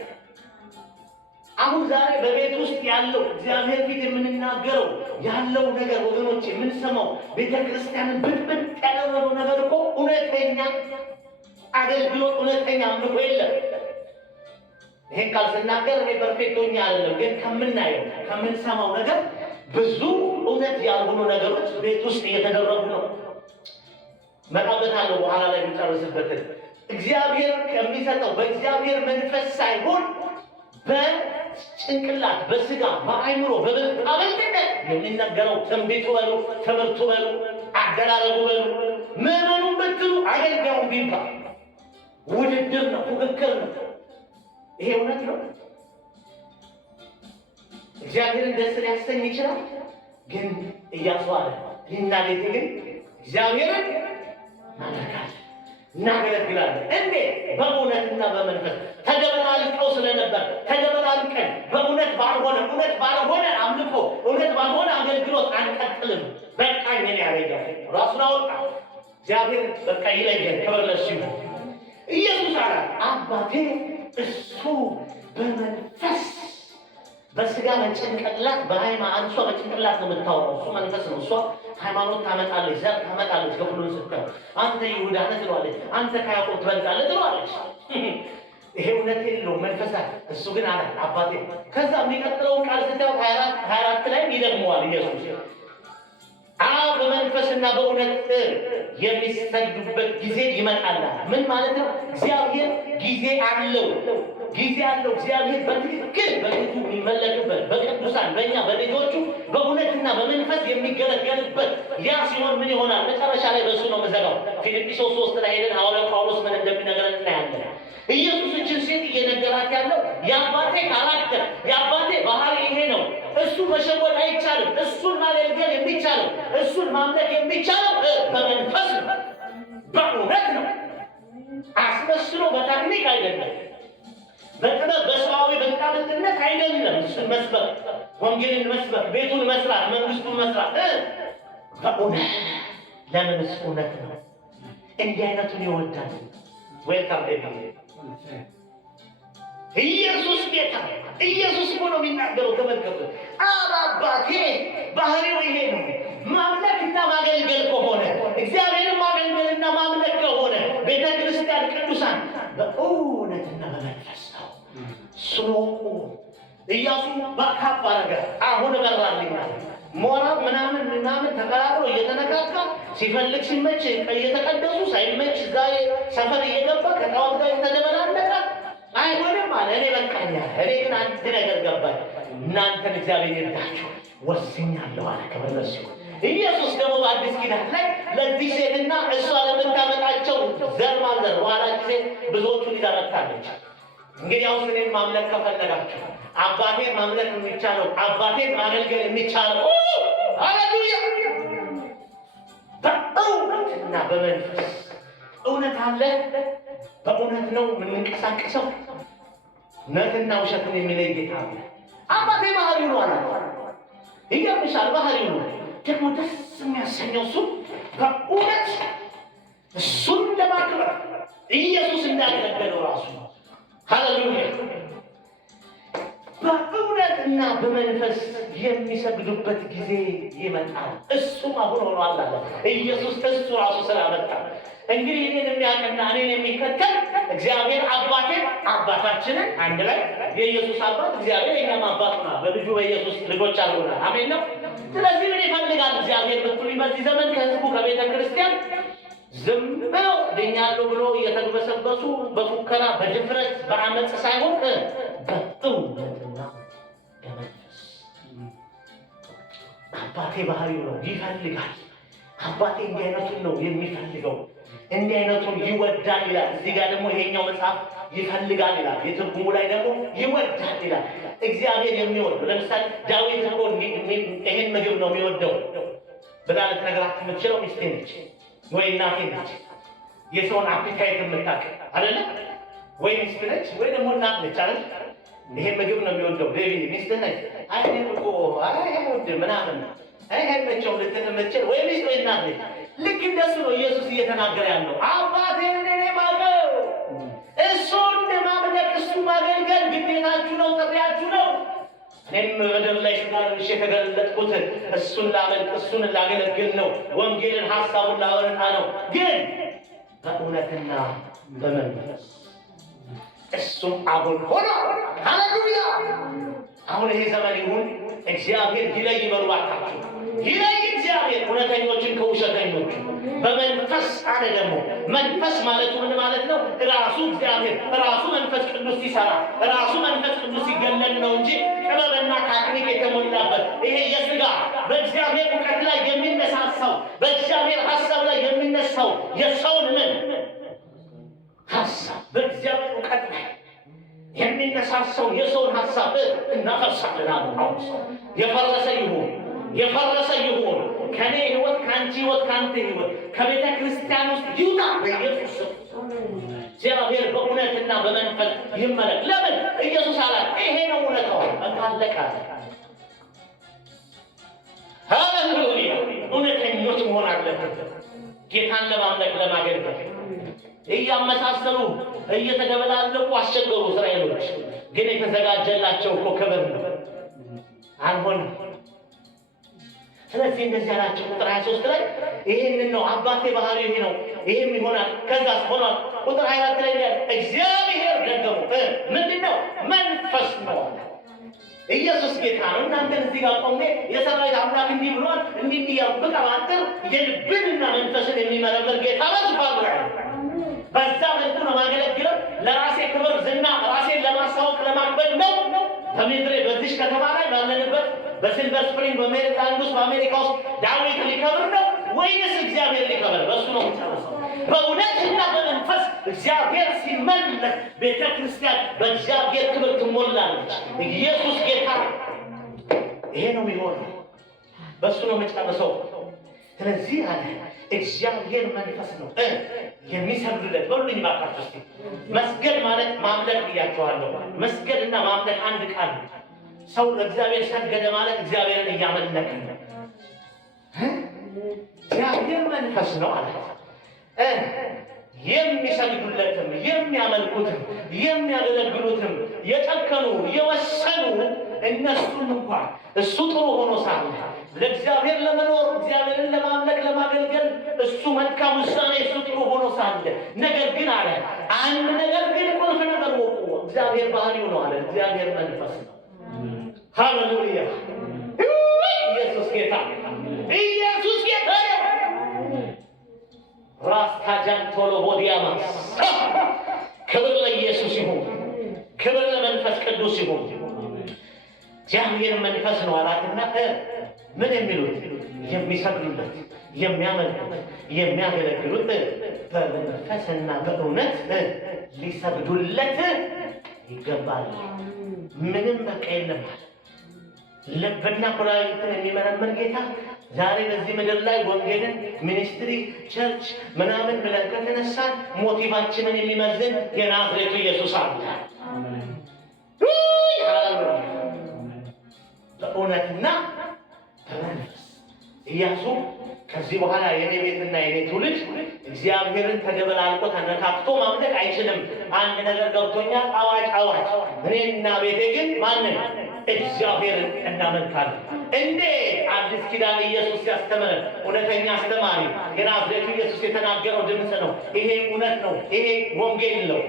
አሁን ዛሬ በቤት ውስጥ ያለው እግዚአብሔር ፊት የምንናገረው ያለው ነገር ወገኖች የምንሰማው ቤተ ክርስቲያንን ብጥብጥ ያደረገው ነገር እኮ እውነተኛ አገልግሎት እውነተኛ አምልኮ የለም። ይሄን ቃል ስናገር እኔ ፐርፌክት ሆኜ አይደለም፣ ግን ከምናየው ከምንሰማው ነገር ብዙ እውነት ያልሆኑ ነገሮች ቤት ውስጥ እየተደረጉ ነው። መጣበታለሁ በኋላ ላይ የሚጨርስበትን እግዚአብሔር ከሚሰጠው በእግዚአብሔር መንፈስ ሳይሆን በጭንቅላት በስጋ በአይምሮ በብልጣብልጥነት የሚነገረው ትንቢቱ በሉ ትምህርቱ በሉ አደራረጉ በሉ ምዕመኑን ብትሉ አገልጋዩን ቢባል ውድድር ነው፣ ፉክክር ነው። ይሄ እውነት ነው። እግዚአብሔርን ደስ ሊያሰኝ ይችላል። ግን ኢያሱ አለ ይህና ቤቴ ግን እግዚአብሔርን እናመልካለን እናገለግላለን። እንዴት? በእውነትና በመንፈስ ተደበላልቀው ስለነበር ተደበላልቀን በእውነት ባልሆነ አምልኮ እውነት ባልሆነ አገልግሎት አንቀጥልም። በቃኝ እኔ ያረጃ ራሱን አወጣ። እግዚአብሔር በቃ ይለየን። ክብር ለእሱ ይሁን። ኢየሱስ አለ አባቴ እሱ በመንፈስ በስጋ በጭንቅላት በሃይማኖት እሷ በጭንቅላት ነው የምታወራው፣ እሱ መንፈስ ነው። እሷ ሃይማኖት ታመጣለች፣ ዘር ታመጣለች። ክፍሉን ስትል አንተ ይሁዳ ነህ ትለዋለች፣ አንተ ከያዕቆብ ትበልጣለህ ትለዋለች። ይሄ እውነት የለውም መንፈሳት። እሱ ግን አለ አባቴ። ከዛ የሚቀጥለውን ቃል ስታዩ 24 ላይ ይደግመዋል ኢየሱስ አብ በመንፈስና በእውነት የሚሰግዱበት ጊዜ ይመጣል። ምን ማለት ነው? እግዚአብሔር ጊዜ አለው። እግዚአብሔር በትክክል በፊቱ የሚመለክበት በቅዱሳን በእኛ በልጆቹ በእውነትና በመንፈስ የሚገለገልበት ያ ሲሆን ምን ይሆናል? መጨረሻ ላይ በእሱ ነው የምዘጋው። ፊልጵስዩስ 3 ላይ ሄደን ሐዋርያው ጳውሎስ ምን እንደሚነግረን እናያለን። ኢየሱስ እችን ሴት እየነገራት ያለው የአባቴ ካራክተር የአባቴ ባህሪ ይሄ ነው። እሱ መሸወድ አይቻልም። እሱን ማገልገል የሚቻለው እሱን ማምለክ የሚቻለው በመንፈስ ነው፣ በእውነት ነው። አስመስሎ በቴክኒክ አይደለም፣ በጥበብ በሰዋዊ በቃልነት አይደለም። እሱን መስበክ፣ ወንጌልን መስበክ፣ ቤቱን መስራት፣ መንግስቱን መስራት በእውነት። ለምንስ እውነት ነው። እንዲህ አይነቱን ይወዳል። ዌልካም ዴቪድ። ኢየሱስ ጌታ ኢየሱስ እኮ ነው የሚናገረው። ተመልከቱ። አባቴ ባህሪው ይሄ ነው። ማምለክና ማገልገል ከሆነ እግዚአብሔርን ማገልገልና ማምለክ ከሆነ ቤተ ክርስቲያን ቅዱሳን በእውነትና በመንፈስ ነው። ስሎቁ ኢያሱ በካባ ነገር አሁን በራልኛል ሞራብ ምናምን ተቀላቅሎ እየተነካካ ሲፈልግ ሲመች እየተቀደሱ ሳይመች እዛ ሰፈር እየገባ ከጣዖት ጋር የተደበላለቀ አይሆንም አለ። እኔ በቃኛ። እኔ ግን አንድ ነገር ገባኝ። እናንተን እግዚአብሔር ይርዳችሁ ወስኛለሁ አለ። ክብር ለእሱ ይሁን። ኢየሱስ ደግሞ በአዲስ ኪዳን ላይ ለዚህ ሴትና እሷ ለምታመጣቸው ዘር ማንዘር በኋላ ጊዜ ብዙዎቹን ይዛ መጥታለች። እንግዲህ አሁን እኔን ማምለክ ከፈለጋችሁ አባቴን ማምለክ የሚቻለው አባቴን ማገልገል የሚቻለው ሃሌሉያ በእውነትና በመንፈስ እውነት አለ። በእውነት ነው የምንንቀሳቀሰው። እውነትና ውሸትን የሚለይ ጌታ አለ። አባቴ ባህሪው ነው አለ። ይገርምሻል፣ ባህሪው ነው ደግሞ ደስ የሚያሰኘው እሱ በእውነት እሱን ለማክበር ኢየሱስ እንዳገለገለው ራሱ ሃሌሉያ በእውነትና እና በመንፈስ የሚሰግዱበት ጊዜ ይመጣል። እሱም አሁን ሆኗል አለ ኢየሱስ እሱ ራሱ ስላመጣ። እንግዲህ እኔን የሚያውቅና እኔን የሚከተል እግዚአብሔር አባታችንን አንድ ላይ የኢየሱስ አባት እግዚአብሔር የኛም አባት ሆኗል። በልጁ በኢየሱስ ልጆች አልሆናል። አሜን ነው። ስለዚህ ምን ይፈልጋል እግዚአብሔር ብትሉኝ በዚህ ዘመን ከህዝቡ ከቤተ ክርስቲያን ዝም ብለው ድኛለሁ ብሎ እየተግበሰበሱ በፉከራ በድፍረት በአመፅ ሳይሆን በእውነትና በመንፈስ አባቴ ባህሪው ነው ይፈልጋል። አባቴ እንዲህ አይነቱን ነው የሚፈልገው፣ እንዲህ አይነቱን ይወዳል ይላል። እዚህ ጋር ደግሞ ይሄኛው መጽሐፍ ይፈልጋል ይላል፣ የትርጉሙ ላይ ደግሞ ይወዳል ይላል። እግዚአብሔር የሚወድ ለምሳሌ ዳዊት እኮ ይሄን ምግብ ነው የሚወደው ብላ ልትነግራት የምትችለው ሚስቴ ነች ወይ እናቴ ነች። የሰውን አፒታይት የምታውቅ አይደለ ወይ ሚስት ነች ወይ ደግሞ እናት ነች አይደል? ይሄ ምግብ ነው የሚወደው ዴቪ ሚስት ነች። አይ እኮ አይወድ ምናምን አይሄድመቸው ልትል የምትችል ወይ ሚስት ወይ እናት ነች። ልክ እንደሱ ነው ኢየሱስ እየተናገረ ያለው። አባቴን እኔ ማውቀው እሱን ማምለክ እሱ ማገልገል ግዴታችሁ ነው፣ ጥሪያችሁ ነው። እኔም በምድር ላይ ሽጋርሽ የተገለጥኩት እሱን ላመልክ እሱን ላገለግል ነው። ወንጌልን ሐሳቡን ላወጣ ነው። ግን በእውነትና በመንፈስ እሱም አሁን ሆኖ ሃሌሉያ። አሁን ይሄ ዘመን ይሁን እግዚአብሔር ይለይ በሩባታችሁ ይለይ እግዚአብሔር እውነተኞችን ከውሸተኞች በመንፈስ አለ። ደግሞ መንፈስ ማለቱ ምን ማለት ነው? ራሱ እግዚአብሔር ራሱ መንፈስ ቅዱስ ሲሰራ ራሱ መንፈስ ቅዱስ ሲገለጥ ነው እንጂ ጥበብና ታክኒክ የተሞላበት ይሄ የሥጋ በእግዚአብሔር እውቀት ላይ የሚነሳሳው በእግዚአብሔር ሐሳብ ላይ የሚነሳው የሰውን ምን ሐሳብ በእግዚአብሔር እውቀት ላይ የሚነሳሳው የሰውን ሐሳብ እናፈርሳለን። አሁን የፈረሰ ይሁን ከኔ ህይወት ከአንቺ ህይወት ከአንተ ህይወት ከቤተ ክርስቲያን ውስጥ ይውጣ በኢየሱስ ስም። እግዚአብሔር በእውነትና በመንፈስ ይመለክ። ለምን ኢየሱስ አላት ይሄ ነው እውነታው። አለቀ። ሃሌሉያ። እውነተኞች መሆን አለበት ጌታን ለማምለክ ለማገልገል። እያመሳሰሉ እየተደበላለቁ አስቸገሩ እስራኤሎች። ግን የተዘጋጀላቸው እኮ ክብር ነው። አልሆነም። ስለዚህ እንደዚህ ያላቸው ቁጥር 23 ላይ ይሄንን ነው አባቴ ባህሪው ይሄ ነው ይሄም ይሆናል። ከዛስ ሆኗል። ቁጥር 24 ላይ እግዚአብሔር ደግሞ ምንድነው? መንፈስ ነው። ኢየሱስ ጌታ ነው። እናንተን እዚህ ጋር ቆሜ የሰራዊት አምላክ እንዲህ ብሏል እንዲህ ያብቃባጥር የልብንና መንፈስን የሚመረምር ጌታ በዙፋኑ ላይ በዛ መልኩ ነው ማገለግለው። ለራሴ ክብር ዝና ራሴን ለማሳወቅ ለማክበር ነው። በምድሬ በዚህ ከተማ ላይ ባለንበት በሲልቨር ስፕሪንግ በሜሪላንድ ውስጥ በአሜሪካ ውስጥ ዳዊት ሊከብር ነው ወይንስ እግዚአብሔር ሊከብር? በሱ ነው የምንጨርሰው። በእውነትና በመንፈስ እግዚአብሔር ሲመለክ ቤተ ክርስቲያን በእግዚአብሔር ክብር ትሞላለች። ኢየሱስ ጌታ ይሄ ነው የሚሆነው። በሱ ነው የምንጨርሰው። ስለዚህ አለ እግዚአብሔር መንፈስ ነው የሚሰግዱለት። በሉኝ ባካችሁ እስቲ መስገድ ማለት ማምለክ ብያቸዋለሁ። መስገድና ማምለክ አንድ ቃል ነው። ሰው ለእግዚአብሔር ሰገደ ማለት እግዚአብሔርን እያመለከ ነው። እግዚአብሔር መንፈስ ነው አለ። የሚሰግዱለትም የሚያመልኩትም የሚያገለግሉትም የጨከኑ የወሰኑ እነሱን እንኳን እሱ ጥሩ ሆኖ ሳለ ለእግዚአብሔር ለመኖር እግዚአብሔርን ለማምለክ ለማገልገል እሱ መልካም ውሳኔ እሱ ጥሩ ሆኖ ሳለ ነገር ግን አለ አንድ ነገር ግን ቁልፍ ነገር ወቁ። እግዚአብሔር ባህሪው ነው አለ። እግዚአብሔር መንፈስ ነው። ሃሌሉያ። ኢየሱስ ጌታ ኢየሱስ ጌታ ራስ ታጃንቶሎ ቦዲያማስ ክብር ለኢየሱስ ይሁን። ክብር ለመንፈስ ቅዱስ ይሁን። እግዚአብሔር መንፈስ ነው አላትና ምን የሚሉት የሚሰግዱለት የሚያመልኩት የሚያገለግሉት በመንፈስና በእውነት ሊሰግዱለት ይገባል። ምንም በቃ የለም። ልብና ኩላሊትን የሚመረምር ጌታ ዛሬ በዚህ ምድር ላይ ወንጌልን ሚኒስትሪ ቸርች ምናምን ብለን ከተነሳን ሞቲቫችንን የሚመዝን የናዝሬቱ ኢየሱስ አለ። በእውነትና በመንፈስ ኢያሱ ከዚህ በኋላ የኔ ቤትና የኔ ትውልድ እግዚአብሔርን ተደበላልቆ ተነካክቶ ማምለክ አይችልም። አንድ ነገር ገብቶኛል። አዋጅ አዋጅ! እኔና ቤቴ ግን ማንን እግዚአብሔርን እናመልካለን። እንዴት አዲስ ኪዳን ኢየሱስ ያስተምረን እውነተኛ አስተማሪ የናዝሬቱ ኢየሱስ የተናገረው ድምፅ ነው። ይሄ እውነት ነው። ይሄ ወንጌል ነው።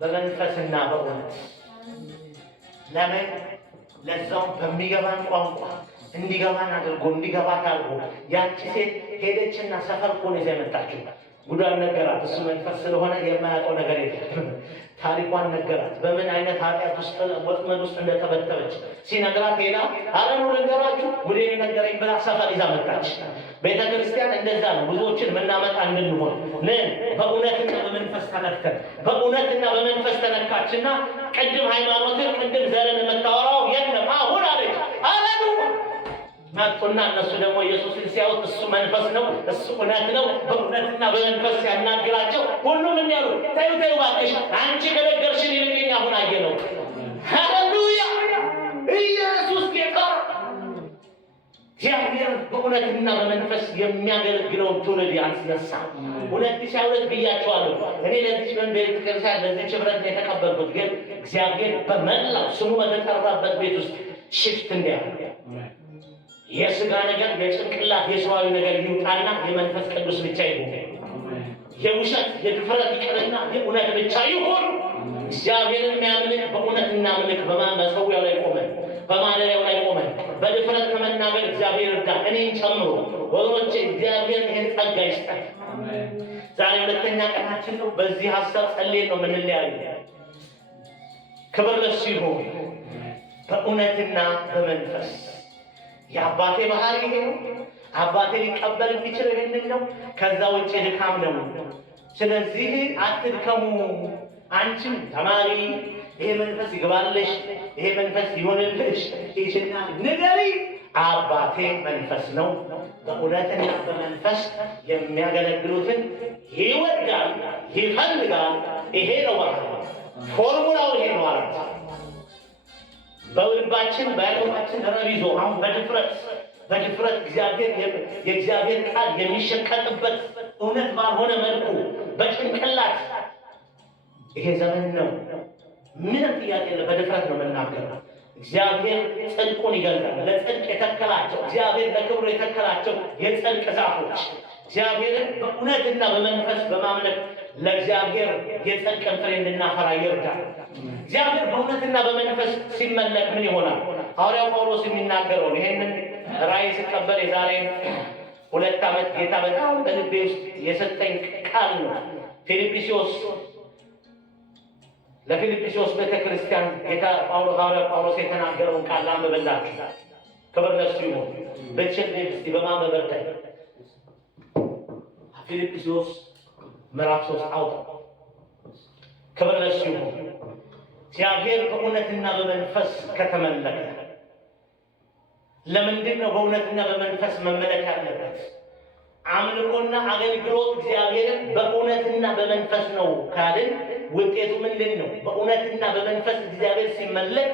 በመንፈስና በእውነት ለምን ለዛውም በሚገባን ቋንቋ እንዲገባን አድርጎ እንዲገባት አድርጎ ያቺ ሴት ሄደችና ሰፈር እኮ ነው ይዛ የመጣችው። ጉዳን ነገራት። እሱ መንፈስ ስለሆነ የማያውቀው ነገር የለም። ታሪኳን ነገራት። በምን አይነት ኃጢአት ውስጥ ወጥመድ ውስጥ እንደተበተበች ሲነግራት ሄዳ አረኑ ነገራችሁ ጉዴን ነገረኝ ብላ ሰፈር ይዛ መጣች። ቤተ ክርስቲያን እንደዛ ነው። ብዙዎችን ምናመጣ እንድንሆን በእውነትና በመንፈስ ተነክተን በእውነትና በመንፈስ ተነካችና ቅድም ሃይማኖትን ቅድም ዘርን የምታወራው የለም አሁን አለች አረኑ መጡና እነሱ ደግሞ ኢየሱስን ሲያዩት እሱ መንፈስ ነው፣ እሱ እውነት ነው። በእውነትና በመንፈስ ሲያናግራቸው ሁሉም ምን ያሉ ተይው እባክሽ አንቺ ከነገርሽን ይልቅኝ አሁን አየነው። ሃሌሉያ! ኢየሱስ ጌታ። እግዚአብሔር በእውነትና በመንፈስ የሚያገለግለውን ትውልድ ያስነሳ። 2022 ብያቸዋለሁ። እኔ ለዚህ ቤተክርስቲያን ለዚህ ኅብረት ነው የተቀበልኩት። ግን እግዚአብሔር በመላው ስሙ በተጠራበት ቤት ውስጥ ሽፍት እንዲያደርግ የሥጋ ነገር የጭንቅላት የሰዋዊ ነገር ይውጣና የመንፈስ ቅዱስ ብቻ ይሁን። የውሸት የድፍረት ይቅርና የእውነት ብቻ ይሁን። እግዚአብሔርን የሚያምልክ በእውነት እናምልክ። በመሠዊያው ላይ ቆመን በማደሪያው ላይ ቆመን በድፍረት ከመናገር እግዚአብሔር እርዳን፣ እኔን ጨምሮ ወገኖቼ። እግዚአብሔር ይህን ጸጋ ይስጠን። ዛሬ ሁለተኛ ቀናችን ነው። በዚህ ሀሳብ ጸልየን ነው የምንለያየው። ክብር ለእሱ ይሁን። በእውነትና በመንፈስ የአባቴ ባህሪ ይሄ ነው። አባቴ ሊቀበል የሚችል ይህንን ነው። ከዛ ውጭ ድካም ነው። ስለዚህ አትድከሙ። አንቺም ተማሪ ይሄ መንፈስ ይግባልሽ፣ ይሄ መንፈስ ይሆንልሽ ይችና ንገሪ። አባቴ መንፈስ ነው። በእውነትና በመንፈስ የሚያገለግሉትን ይወዳል፣ ይፈልጋል። ይሄ ነው ባህሪ። ፎርሙላው ይሄ ነው ማለት በልባችን በአይኖቻችን ረቢዞ አሁን በድፍረት የእግዚአብሔር ቃል የሚሸቀጥበት እውነት ባልሆነ መልኩ በጭንቅላት ይሄ ዘመን ነው። ምንም ጥያቄ የለም። በድፍረት ነው የምናገረው። እግዚአብሔር ጽድቁን ይገልጣል። ለጽድቅ የተከላቸው እግዚአብሔር ለክብሩ የተከላቸው የጽድቅ ዛፎች እግዚአብሔርን በእውነትና በመንፈስ በማምለክ ለእግዚአብሔር የጽድቅን ፍሬ እንድናፈራ ይርዳል። እግዚአብሔር በእውነትና በመንፈስ ሲመለክ ምን ይሆናል? ሐዋርያው ጳውሎስ የሚናገረው ይሄንን ራእይ ስቀበል የዛሬ 2 ዓመት ጌታ በጣም በልቤ ውስጥ የሰጠኝ ቃል ነው። ለፊልጵስዩስ ቤተክርስቲያን ጌታ ሐዋርያው ጳውሎስ የተናገረውን ቃል ላንብብላችሁ። ክብር ለእሱ ይሁን። በቸል እስቲ በማንበብ ፊልጵስዩስ ምዕራፍ 3 አውጣ። ክብር ለእሱ ይሁን። እግዚአብሔር በእውነትና በመንፈስ ከተመለከ ለምንድን ነው በእውነትና በመንፈስ መመለክ ያለበት? አምልኮና አገልግሎት እግዚአብሔርን በእውነትና በመንፈስ ነው ካልን ውጤቱ ምንድን ነው? በእውነትና በመንፈስ እግዚአብሔር ሲመለክ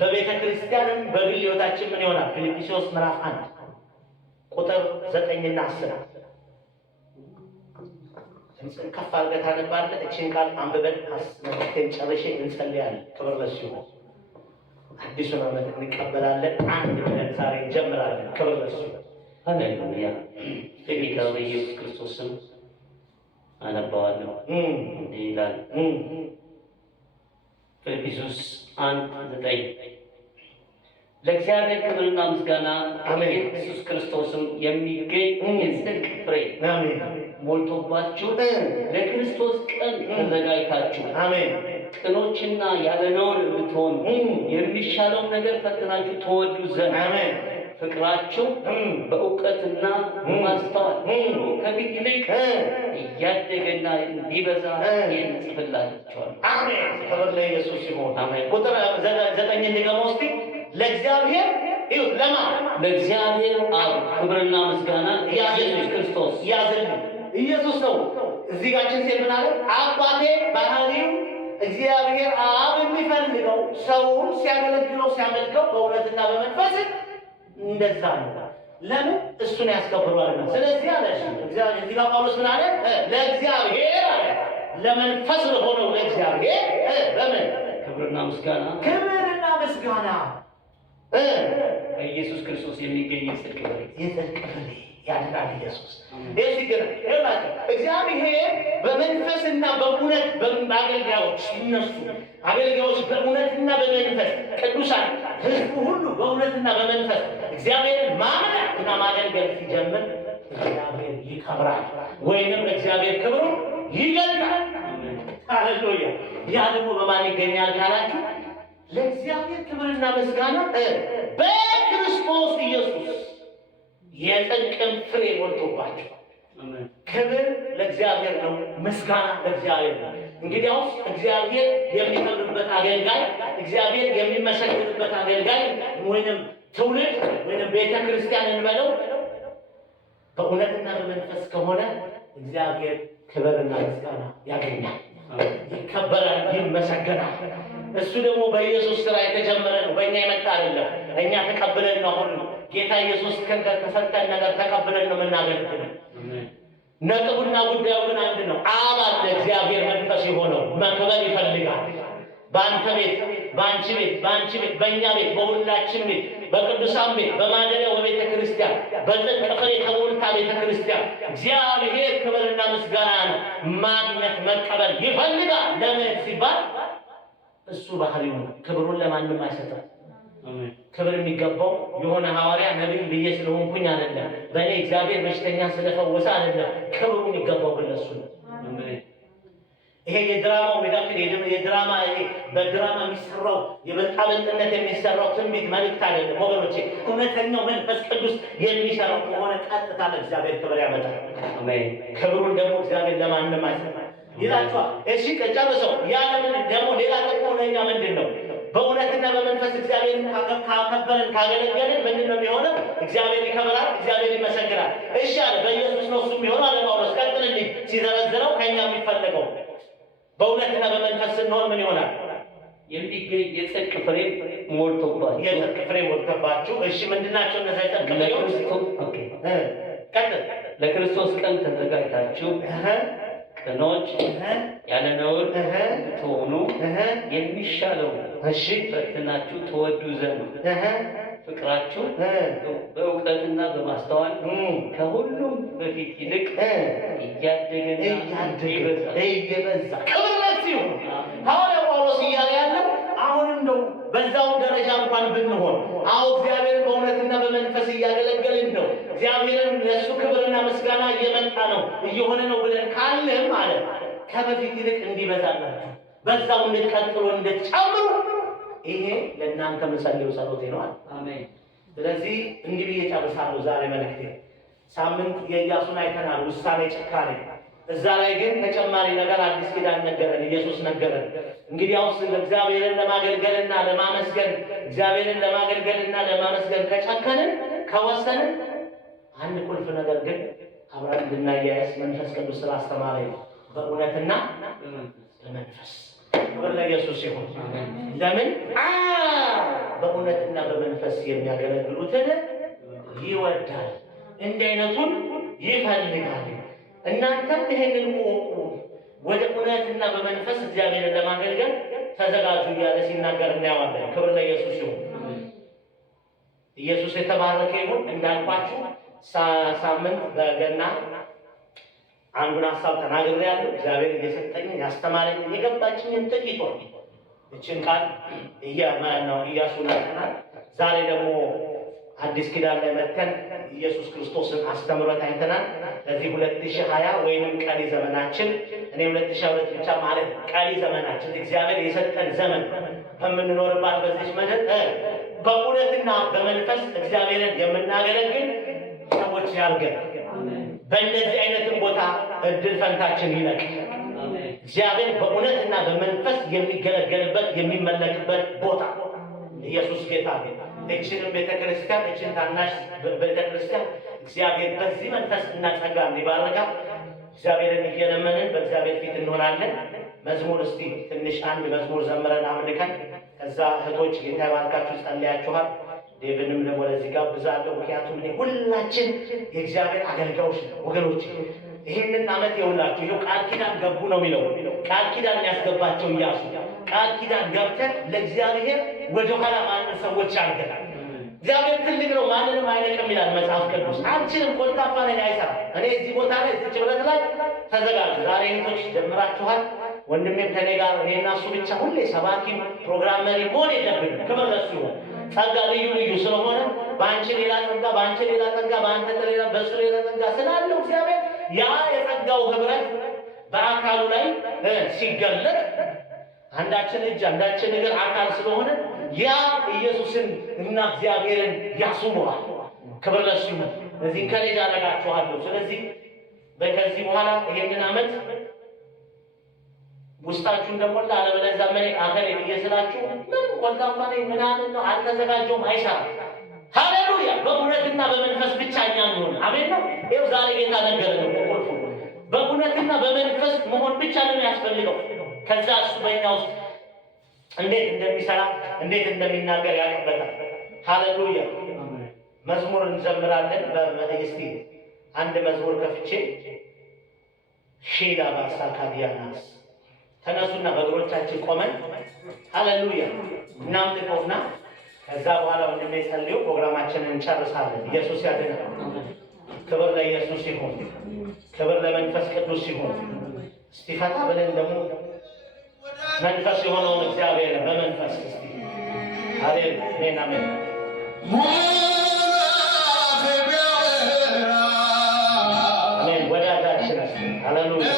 በቤተ ክርስቲያንም በግል ሕይወታችን ምን ይሆናል? ፊልጵስዩስ ምዕራፍ 1 ቁጥር 9 እና 10 ከፍ አድርገህ ታነባለህ። እችን ቃል አንብበን መልእክቴን ጨርሼ እንጸልያለን። ክብር ለእሱ ይሁን። አዲሱን ዓመት እንቀበላለን። አንድ ብለን ዛሬ እንጀምራለን። ክብር ለእሱ ይሁን። ሃሌሉያ። በጌታ በኢየሱስ ክርስቶስ ስም አነባዋለሁ። እንዲህ ይላል ፊልጵስዩስ 1:9 ለእግዚአብሔር ክብርና ምስጋና በኢየሱስ ክርስቶስም የሚገኝ የጽድቅ ፍሬ ሞልቶባችሁ ለክርስቶስ ቀን ተዘጋጅታችሁ ቅኖችና ያለ ነውር እንድትሆኑ የሚሻለውን ነገር ፈትናችሁ ተወዱ ዘንድ ፍቅራችሁ በእውቀትና በማስተዋል ከፊት ይልቅ እያደገና እንዲበዛ እንጽፍላችኋል። አሜን። ክብር ለኢየሱስ ይሁን። ቁጥር 9 እንዲገመው እስቲ ለእግዚአብሔር ይሁን። ለእግዚአብሔር አብ ክብርና ምስጋና ኢየሱስ ክርስቶስ ያዘልን ኢየሱስ ነው። እዚህ ጋችን ሴት ምን አለ? አባቴ ባህሪው እግዚአብሔር አብ የሚፈልገው ሰውን ሲያገለግለው ሲያመልከው በእውነትና በመንፈስ እንደዛ ነው። ለምን? እሱን ያስከብሯልና። ስለዚህ አለ እግዚአብሔር እዚህ ጋር ጳውሎስ ምን አለ? ለእግዚአብሔር አለ ለመንፈስ ለሆነው ለእግዚአብሔር በምን ክብርና ምስጋና በኢየሱስ ክርስቶስ የሚገኝ የጽድቅ ፍሬ ያድናል ኢየሱስ። ይህ ሲገና ይላቸው እግዚአብሔር በመንፈስና በእውነት በአገልጋዮች ይነሱ አገልጋዮች በእውነትና በመንፈስ ቅዱሳን ሕዝቡ ሁሉ በእውነትና በመንፈስ እግዚአብሔርን ማምለክ እና ማገልገል ሲጀምር እግዚአብሔር ይከብራል፣ ወይንም እግዚአብሔር ክብሩ ይገልጣል። ሃሌሉያ! ያ ደግሞ በማን ይገኛል ካላችሁ ለእግዚአብሔር ክብርና ምስጋና በክርስቶስ ኢየሱስ የጽድቅን ፍሬ ሞልቶባቸው። ክብር ለእግዚአብሔር ነው፣ ምስጋና ለእግዚአብሔር ነው። እንግዲያውስ እግዚአብሔር የሚከብርበት አገልጋይ፣ እግዚአብሔር የሚመሰግንበት አገልጋይ ወይንም ትውልድ ወይንም ቤተ ክርስቲያን እንበለው በእውነትና በመንፈስ ከሆነ እግዚአብሔር ክብርና ምስጋና ያገኛል፣ ይከበራል፣ ይመሰገናል። እሱ ደግሞ በኢየሱስ ስራ የተጀመረ ነው፣ በእኛ የመጣ አይደለም። እኛ ተቀብለን ነው። አሁን ጌታ ኢየሱስ ከሰጠን ነገር ተቀብለን ነው የምናገለግለው። ነጥቡና ጉዳዩ ግን አንድ ነው። አብ አለ፣ እግዚአብሔር መንፈስ የሆነው መክበር ይፈልጋል። በአንተ ቤት፣ በአንቺ ቤት፣ በአንቺ ቤት፣ በእኛ ቤት፣ በሁላችን ቤት፣ በቅዱሳን ቤት፣ በማደሪያው በቤተ ክርስቲያን፣ በጽድቅ ፍሬ የተሞልታ ቤተ ክርስቲያን እግዚአብሔር ክብርና ምስጋናን ማግኘት መቀበል ይፈልጋል። ለምን ሲባል እሱ ባህሪው ነው። ክብሩን ለማንም አይሰጥም። ክብር የሚገባው የሆነ ሐዋርያ ነቢይ ብዬ ስለሆንኩኝ አይደለም፣ በእኔ እግዚአብሔር በሽተኛ ስለፈወሰ አይደለም። ክብሩ የሚገባው ግን ለእሱ ነው። ይሄ የድራማው ሜዳክል የድራማ ይሄ በድራማ የሚሰራው የበልጣበልጥነት የሚሰራው ትንቢት መልእክት አይደለም ወገኖቼ። እውነተኛው መንፈስ ቅዱስ የሚሰራው ከሆነ ቀጥታ ለእግዚአብሔር ክብር ያመጣል። ክብሩን ደግሞ እግዚአብሔር ለማንም አይሰጥም ይላችኋል። እሺ ጨርሰው ያለምን ደግሞ ሌላ ደግሞ ለእኛ ምንድን ነው? በእውነትና በመንፈስ እግዚአብሔርን ካከበርን ካገለገልን ምንድን ነው የሚሆነው? እግዚአብሔር ይከብራል፣ እግዚአብሔር ይመሰግናል። እሺ አለ በኢየሱስ ነው እሱ የሚሆነው አለ ጳውሎስ። ቀጥልልኝ ሲዘረዝረው ከእኛ የሚፈለገው በእውነትና በመንፈስ ስንሆን ምን ይሆናል? የሚገኝ የጽድቅ ፍሬ ሞልቶባችሁ። የጽድቅ ፍሬ ሞልቶባችሁ። እሺ ምንድናቸው እነዛ የጽድቅ ፍሬዎች? ቀጥል። ለክርስቶስ ቀን ተዘጋጅታችሁ ቅኖች ያለ ነውር ትሆኑ የሚሻለው ፈትናችሁ ትወዱ ዘንድ ፍቅራችሁ በእውቀትና በማስተዋል ከሁሉም በፊት ይልቅ እያደገና እየበዛ ክብር ለእግዚአብሔር ይሁን። ሐዋርያው ጳውሎስ እያለ ያለው አሁን እንደው በዛው ደረጃ እንኳን ብንሆን እግዚአብሔርን በእውነትና በመንፈስ እያገለገልን ነው፣ እግዚአብሔርን ለእሱ ክብርና ምስጋና እየመጣ ነው እየሆነ ነው ብለን ካለም ማለት ከበፊት ይልቅ እንዲበዛላችሁ በዛው እንድትቀጥሉ እንድትጨምሩ ይሄ ለእናንተ መጸለዩ ጸሎቴ ነው አለ። አሜን። ስለዚህ እንዲህ ብዬ ጨርሳለሁ ዛሬ መልእክቴ። ሳምንት የኢያሱን አይተናል፣ ውሳኔ፣ ጭካኔ። እዛ ላይ ግን ተጨማሪ ነገር አዲስ ኪዳን ነገረን፣ ኢየሱስ ነገረን። እንግዲያውስ እግዚአብሔርን ለማገልገልና ለማመስገን እግዚአብሔርን ለማገልገልና ለማመስገን ከጨከንን ከወሰንን አንድ ቁልፍ ነገር ግን አብረን እንድናያይዝ መንፈስ ቅዱስ ስላስተማረኝ ነው። በእውነትና በመንፈስ ክብር ለኢየሱስ ይሁን። ለምን በእውነትና በመንፈስ የሚያገለግሉትን ይወዳል፣ እንዲህ አይነቱን ይፈልጋል። እናንተም ይሄንን ወቁ፣ ወደ እውነትና በመንፈስ እግዚአብሔርን ለማገልገል ተዘጋጁ እያለ ሲናገር እናየዋለን። ክብር ለኢየሱስ ይሁን። ኢየሱስ የተባረከ ይሁን። እንዳልኳችሁ ሳምንት በገና አንዱን ሀሳብ ተናግሬያለሁ። እግዚአብሔር እየሰጠኝ ያስተማረኝ የገባችኝን ጥቂቷን እችን ቃል ኢያሱን አይተናል። ዛሬ ደግሞ አዲስ ኪዳን ላይ መጥተን ኢየሱስ ክርስቶስን አስተምሮት አይተናል። ለዚህ 2020 ወይንም ቀሪ ዘመናችን እኔ 2022 ብቻ ማለት ቀሪ ዘመናችን እግዚአብሔር የሰጠን ዘመን በምንኖርባት በዚህ ምድር በእውነትና በመንፈስ እግዚአብሔርን የምናገለግል ሰዎች ያርገን። በእንደዚህ አይነትም ቦታ እድል ፈንታችን ይለቅ። እግዚአብሔር በእውነትና በመንፈስ የሚገለገልበት የሚመለክበት ቦታ ኢየሱስ ጌታ ነው። እችንም ቤተክርስቲያን እችን ታናሽ ቤተክርስቲያን እግዚአብሔር በዚህ መንፈስ እና ጸጋ እንዲባረካ እግዚአብሔርን እየለመንን በእግዚአብሔር ፊት እንሆናለን። መዝሙር እስቲ ትንሽ አንድ መዝሙር ዘምረን አምልከን ከዛ እህቶች ጌታ ይባርካችሁ ጸልያችኋል። ዴቭንም ደግሞ ለዚህ ጋብዛለሁ። ምክንያቱም ሁላችን የእግዚአብሔር አገልጋዮች ነው ወገኖች። ይህንን ዓመት የሁላችሁ ይኸው ቃል ኪዳን ገቡ ነው የሚለው። ቃል ኪዳን ያስገባቸው ኢያሱ ቃል ኪዳን ገብተን ለእግዚአብሔር ወደኋላ ማንን ሰዎች አድርገናል። እግዚአብሔር ትልቅ ነው፣ ማንንም አይነቅም ይላል መጽሐፍ ቅዱስ። አንቺንም ኮልታፋ ነኝ አይሰራም። እኔ እዚህ ቦታ ላይ እዚህ ጭብረት ላይ ተዘጋጁ። ዛሬ እህቶች ጀምራችኋል። ወንድሜም ከኔ ጋር እኔና እሱ ብቻ ሁሌ ሰባኪም ፕሮግራም መሪ መሆን የለብንም። ክብር ለእሱ ይሁን። ጸጋ ልዩ ልዩ ስለሆነ በአንቺ ሌላ ጸጋ፣ በአንቺ ሌላ ጸጋ፣ በአንተ ሌላ፣ በእሱ ሌላ ጸጋ ስላለው እግዚአብሔር ያ የጸጋው ህብረት በአካሉ ላይ ሲገለጥ አንዳችን እጅ አንዳችን እግር አካል ስለሆነ ያ ኢየሱስን እና እግዚአብሔርን ያስውበዋል። ክብር ለእሱ ይሁን። እዚህ ከልጅ አደርጋችኋለሁ። ስለዚህ ከዚህ በኋላ ይሄንን ዓመት ውስጣችሁን ደግሞ አለበለዚያ ምን አገር የሚየስላችሁ ምን ቆልጣፋ ነኝ ምናምን ነው አልተዘጋጀውም፣ አይሰራም። ሃሌሉያ! በእውነትና በመንፈስ ብቻ እኛ እንሆን። አሜን ነው። ይኸው ዛሬ ጌታ ነገረን ነው ቁልፉ። በእውነትና በመንፈስ መሆን ብቻ ነው የሚያስፈልገው። ከዛ እሱ በእኛ ውስጥ እንዴት እንደሚሰራ እንዴት እንደሚናገር ያውቅበታል። ሃሌሉያ! መዝሙር እንዘምራለን። በመለስቲ አንድ መዝሙር ከፍቼ ሺላ ባሳካዲያናስ ተነሱና በእግሮቻችን ቆመን ሃሌሉያ እናምልከውና ከዛ በኋላ ወንድሜ ጸልዮ ፕሮግራማችንን እንጨርሳለን። ኢየሱስ ያድናል። ክብር ለኢየሱስ ይሁን። ክብር ለመንፈስ ቅዱስ ይሁን። እስቲ ፈታ ብለን ደግሞ መንፈስ የሆነውን እግዚአብሔር በመንፈስ እስቲ ሃሌሉያ አሜን አሜን አሜን ወዳጃችን ሃሌሉያ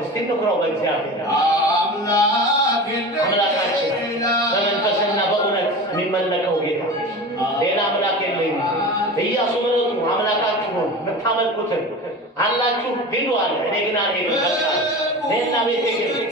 እስቲ ንኩረው በእግዚአብሔር አምላካችን በመንፈስና በእውነት የሚመለከው ጌታ ሌላ አምላክ የለኝም። ኢያሱ ምረጡ አምላካችሁን የምታመልኩትን አላችሁ ሂዱ አለ። እኔ ግን አልሄድም። በቃ እኔና ቤቴ ግን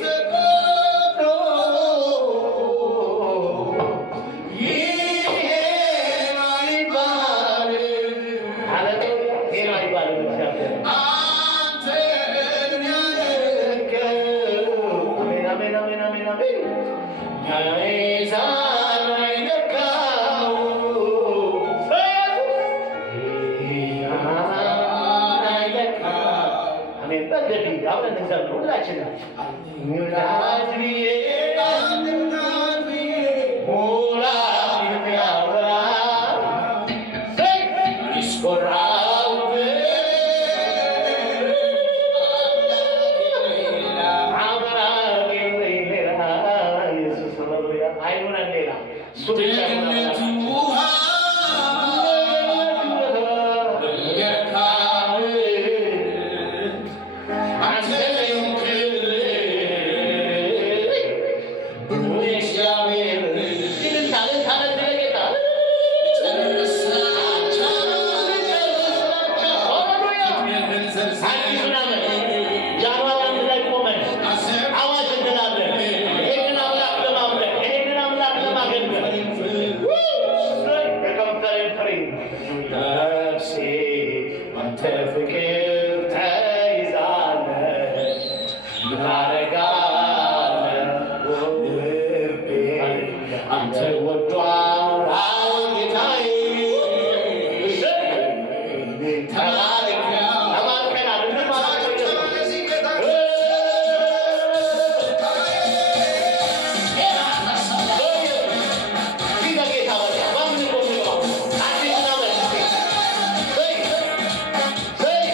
Hey!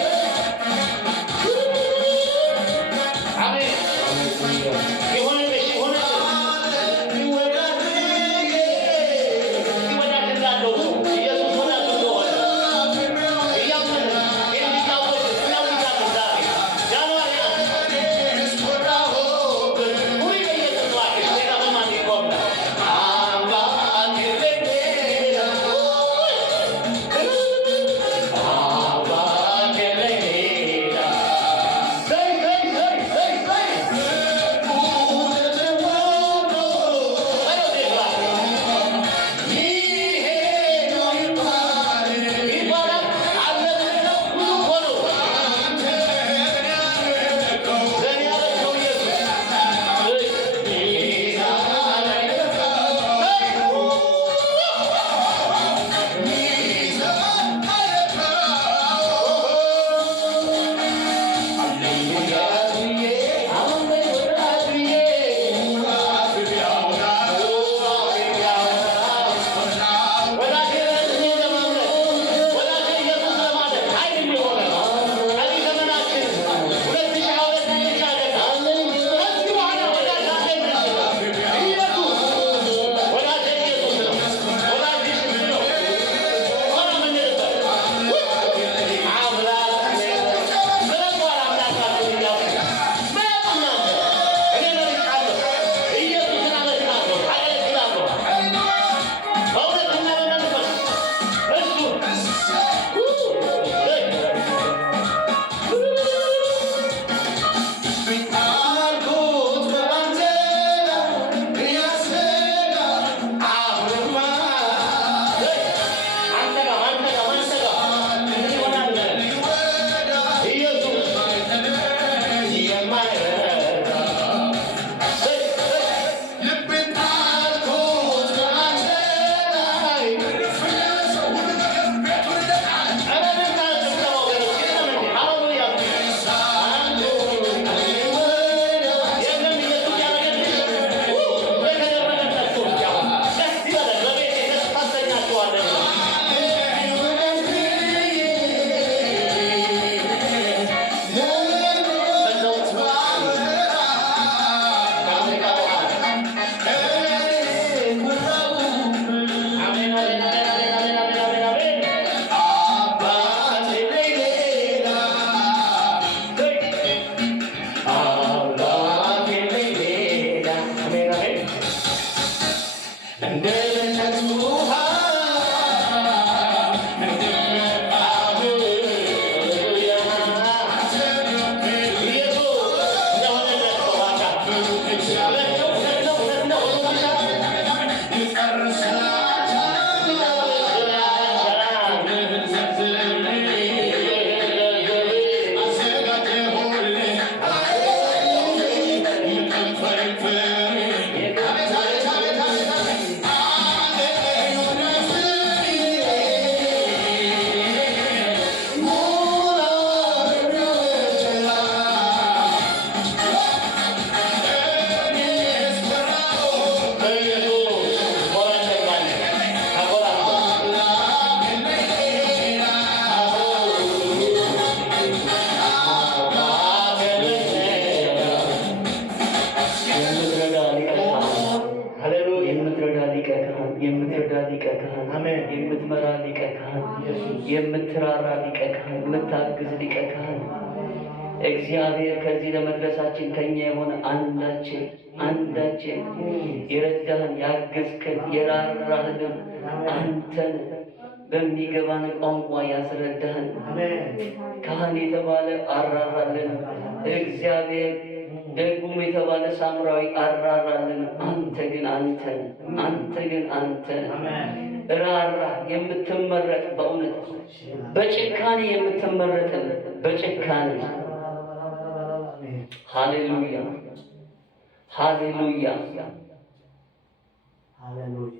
የምትራራ ሊቀ ካህን፣ የምታግዝ ሊቀ ካህን እግዚአብሔር ከዚህ ለመድረሳችን ከኛ የሆነ አንዳችን የረዳህን ያገዝከን የራራህልን አንተን በሚገባን ቋንቋ ያስረዳህን ካህን የተባለ አራራልን። እግዚአብሔር ደጉም የተባለ ሳምራዊ አራራልን። አንተ ግን አንተ ራራ የምትመረጥ በእውነት በጭካኔ የምትመረጥን በጭካኔ ሃሌሉያ ሃሌሉያ ሃሌሉያ።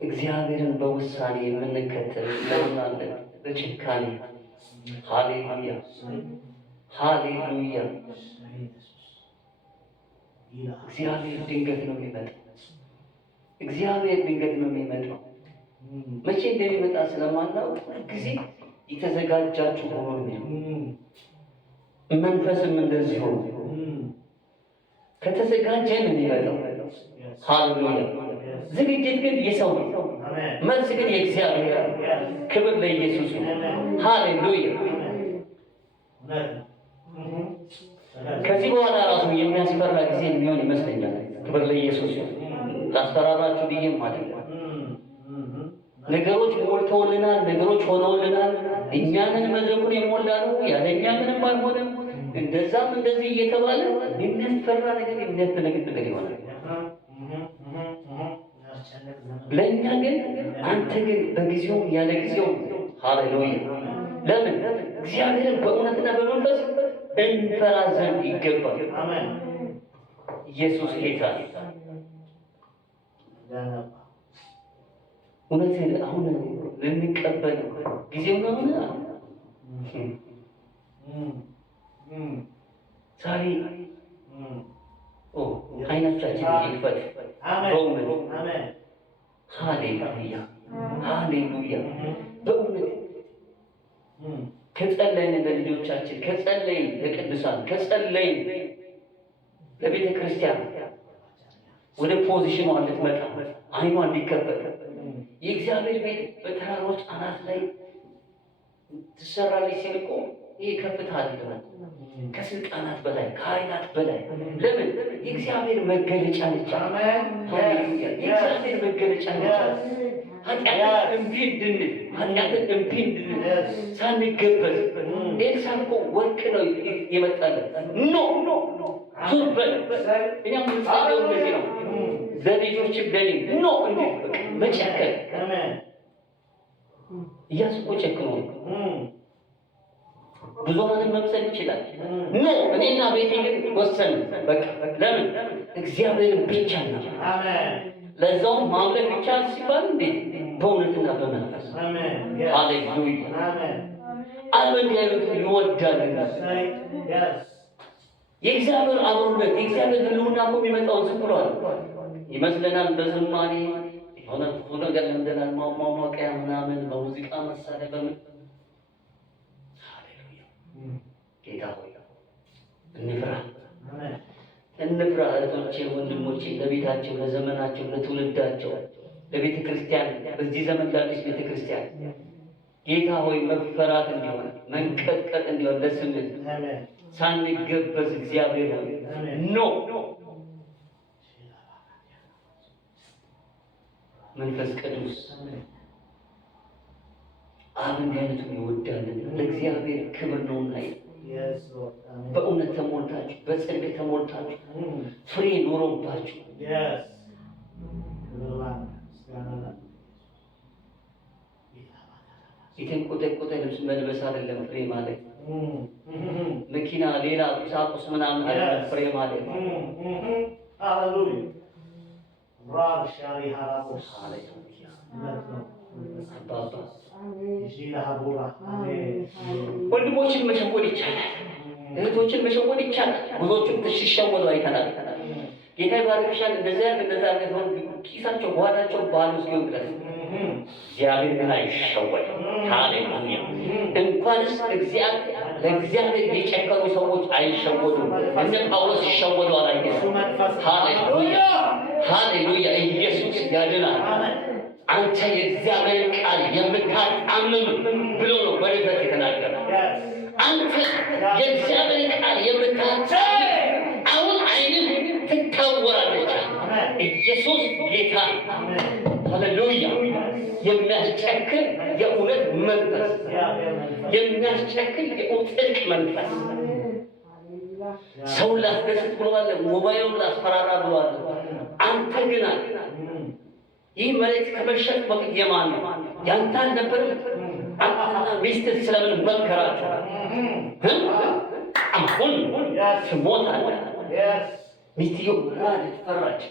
እግዚአብሔርን በውሳኔ የምንከተል እንሆናለን በጭካኔ ሃሌሉያ ሃሌሉያ። እግዚአብሔር ድንገት ነው የሚመጣው። እግዚአብሔር ድንገት ነው የሚመጣው። መቼ እንደሚመጣ ስለማናውቅ ጊዜ የተዘጋጃችሁ ሆኖ ነው። መንፈስም እንደዚህ ሆኖ ከተዘጋጀን የሚመጣው ሃሌሉያ። ዝግጅት ግን የሰው ነው፣ መልስ ግን የእግዚአብሔር። ክብር ለኢየሱስ ነው። ሃሌሉያ። ከዚህ በኋላ ራሱ የሚያስፈራ ጊዜ የሚሆን ይመስለኛል። ክብር ለኢየሱስ ነው። ላስፈራራችሁ ብዬም አይደለም። ነገሮች ሞልተውልናል፣ ነገሮች ሆነውልናል። እኛንን መድረኩን የሞላ ነው፣ ያለ እኛ ምንም አልሆነም። እንደዛም እንደዚህ እየተባለ የሚያስፈራ ነገር የሚያስደነግጥ ነገር ይሆናል። ለእኛ ግን አንተ ግን በጊዜው ያለ ጊዜው ሃሌሉያ። ለምን እግዚአብሔርን በእውነትና በመንፈስ እንፈራ ዘንድ ይገባል። ኢየሱስ ጌታ እውነትን አሁን ልንቀበል ጊዜው ነው። ዛሬ አይናቻችን ይክፈት በእውነት ሃሌሉያ ሃሌሉያ። በእውነት ከጸለይን ለልጆቻችን፣ ከጸለይን ለቅዱሳን፣ ከጸለይን ለቤተ ክርስቲያን ወደ ፖዚሽኗ እንድትመጣ አይኗ እንዲከፈት የእግዚአብሔር ቤት በተራሮች አናት ላይ ትሰራለች ሲል እኮ ይሄ ከፍታ አይደለም። ከስልጣናት በላይ ከኃይላት በላይ ለምን የእግዚአብሔር መገለጫ ነች። የእግዚአብሔር መገለጫ ነች። ኃጢአትን እምቢ እንድንል ሳንገበዝ ኤልሳ እኮ ወርቅ ነው የመጣለት። ኖ ዙር በል። እኛም ምንጸልየው እንደዚህ ነው። ለልጆችም ለኔም ኖ እንዲል መጨከል። ኢያሱ እኮ ጨክኖ ብዙሃንን መምሰል ይችላል። ኖ እኔና ቤቴ ግን ወሰን በቃ ለምን እግዚአብሔርን ብቻ ነው። ለዛውም ማምለክ ብቻ ሲባል እንዴት በእውነትና በመንፈስ ሃሌሉያ። ዓለም እንዲህ አይነቱን ይወዳል። የእግዚአብሔር አብሮነት የእግዚአብሔር ሕልውና እኮ የሚመጣው ዝም ብሏል ይመስለናል። በዝማሬ የሆነ ክፉ ነገር ለምደናል፣ ማሟሟቂያ ምናምን በሙዚቃ መሳሪያ በምን ጌታ ሆይ እንፍራ። እህቶቼ ወንድሞቼ፣ ለቤታቸው፣ ለዘመናቸው፣ ለትውልዳቸው፣ ለቤተ ክርስቲያን፣ በዚህ ዘመን ላለች ቤተ ክርስቲያን ጌታ ሆይ መፈራት እንዲሆን መንቀጥቀጥ እንዲሆን ለስምህ ሳንገበዝ እግዚአብሔር ሆይ ኖ መንፈስ ቅዱስ አብ እንዲህ አይነቱን ይወዳልን። ለእግዚአብሔር ክብር ነውና በእውነት ተሞልታችሁ በጽድቅ ተሞልታችሁ ፍሬ ኖሮባችሁ የተንቆጠቆጠ ልብስ መልበስ አይደለም ፍሬ ማለት። መኪና፣ ሌላ ቁሳቁስ ምናምን አይደለም ፍሬ ማለት። ወንድሞችን መሸወድ ይቻላል፣ እህቶችን መሸወድ ይቻላል። ብዙዎቹም ሲሸወዱ አይተናል። ጌታ ይባርክሻል እንደዚያ ሆን ኪሳቸው ጓዳቸው ባሉ እስኪሆን ድረስ እግዚአብሔር ግን አይሸወድም። ሃሌሉያ። እንኳንስ ለእግዚአብሔር የጨከኑ ሰዎች አይሸወዱም። እነ ጳውሎስ ይሸወዱ አላየንም። ሃሌሉያ ሃሌሉያ። ኢየሱስ ያድናል። አንተ የእግዚአብሔር ቃል የምታጣምም ብሎ ነው በድፍረት የተናገረው። አንተ የእግዚአብሔር ቃል የምታጣምም አሁን ዓይንህ ትታወራለች። ኢየሱስ ጌታ። ሃሌሉያ። የሚያስጨክን የእውነት መንፈስ፣ የሚያስጨክን የጽድቅ መንፈስ። ሰውን ላስደስት ብለዋል፣ ሞባይሉን ላስፈራራ ብለዋል። አንተ ግን ይህ መሬት ከመሸጥ በፊት የማን ነው? ያንተ አልነበረም? አንተና ሚስትህ ስለምን መከራችሁ? አሁን ትሞታለህ። ሚስትየው ፈራች።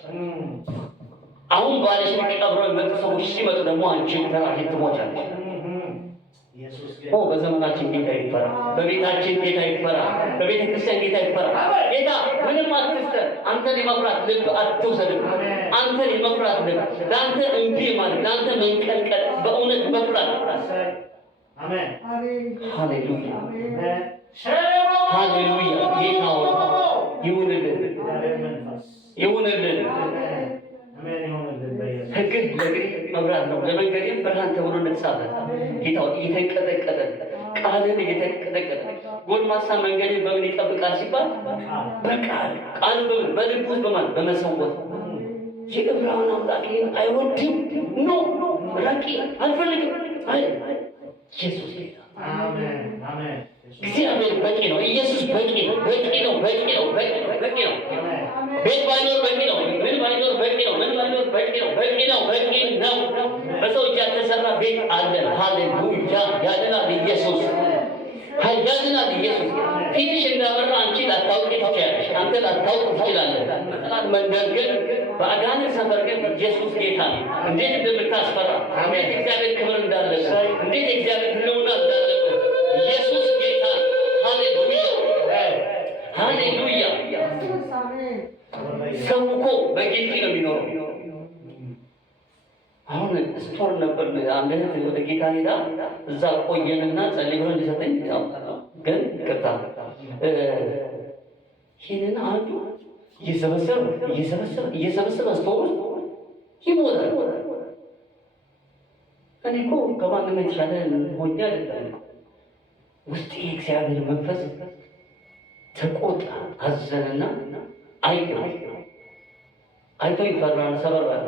አሁን ባለሽን ቀብረው የመጡ ሰዎች ሲመጡ ደግሞ አንቺን ተራሽን ትሞቻለሽ። በዘመናችን ጌታ ይፈራ፣ በቤታችን ጌታ ይፈራ፣ በቤተ ክርስቲያን ጌታ ይፈራ። ጌታ ምንም አትፍጠር። አንተን የመፍራት ልብ አትውሰድ። አንተን የመፍራት ልብ፣ ለአንተ እምቢ ማለት፣ ለአንተ መንቀጥቀጥ፣ በእውነት መፍራት። ሃሌሉያ ሃሌሉያ። ጌታ ይሁንልን ይሁንልን። ሕግህ ለእግሬ መብራት ነው ለመንገዴም ብርሃን ተብሎ እንደተጻፈ ጌታ እየተንቀጠቀጠ ቃልን እየተንቀጠቀጠ ጎልማሳ መንገድን በምን ይጠብቃል ሲባል በቃል ቃል በልብ ውስጥ በማለት በመሰወት የዕብራውያን አምላክ አይወድም ኖ ራቂ አልፈልግም። ኢየሱስ ጌታ እግዚአብሔር በቂ ነው። ኢየሱስ በቂ ነው። በቂ ነው። በቂ ነው። በቂ ነው። በቂ ነው። ቤት ባይኖር በቂ ነው። ምን ባይኖር በቂ ነው። ምን ባይኖር በቂ ነው። በቂ ነው። በቂ ነው። በሰው እጅ ያልተሰራ ቤት አለን። ሃሌሉያ። ያድናል ኢየሱስ፣ ያድናል ኢየሱስ። ፊትሽ እንዳበራ አንቺ ላታውቂ ትችላለሽ። አንተ ላታውቅ ትችላለህ። በጠላት መንደር ግን በአጋንንት ሰፈር ግን ኢየሱስ ጌታ ነው። እንዴት እንደምታስፈራ፣ እንዴት እግዚአብሔር ክብር እንዳለበት፣ እንዴት እግዚአብሔር ህልውና እንዳለበት ኢየሱስ ጌታ። ሃሌሉያ ሃሌሉያ። ሰው እኮ በጌጤ ነው የሚኖረው። አሁን ስቶር ነበር አንድ እህት ወደ ጌታ ሄዳ እዛ ቆየንና ጸልይ ብሎ እንዲሰጠኝ ግን ቅርታ ይህንን አንዱ እየሰበሰበ ስቶር ይሞታል። እኔ እኮ ከማንም የተሻለ ሆኜ አይደለም። ውስጥ የእግዚአብሔር መንፈስ ተቆጣ፣ አዘነና አይቶ ይፈራል፣ ሰበራል።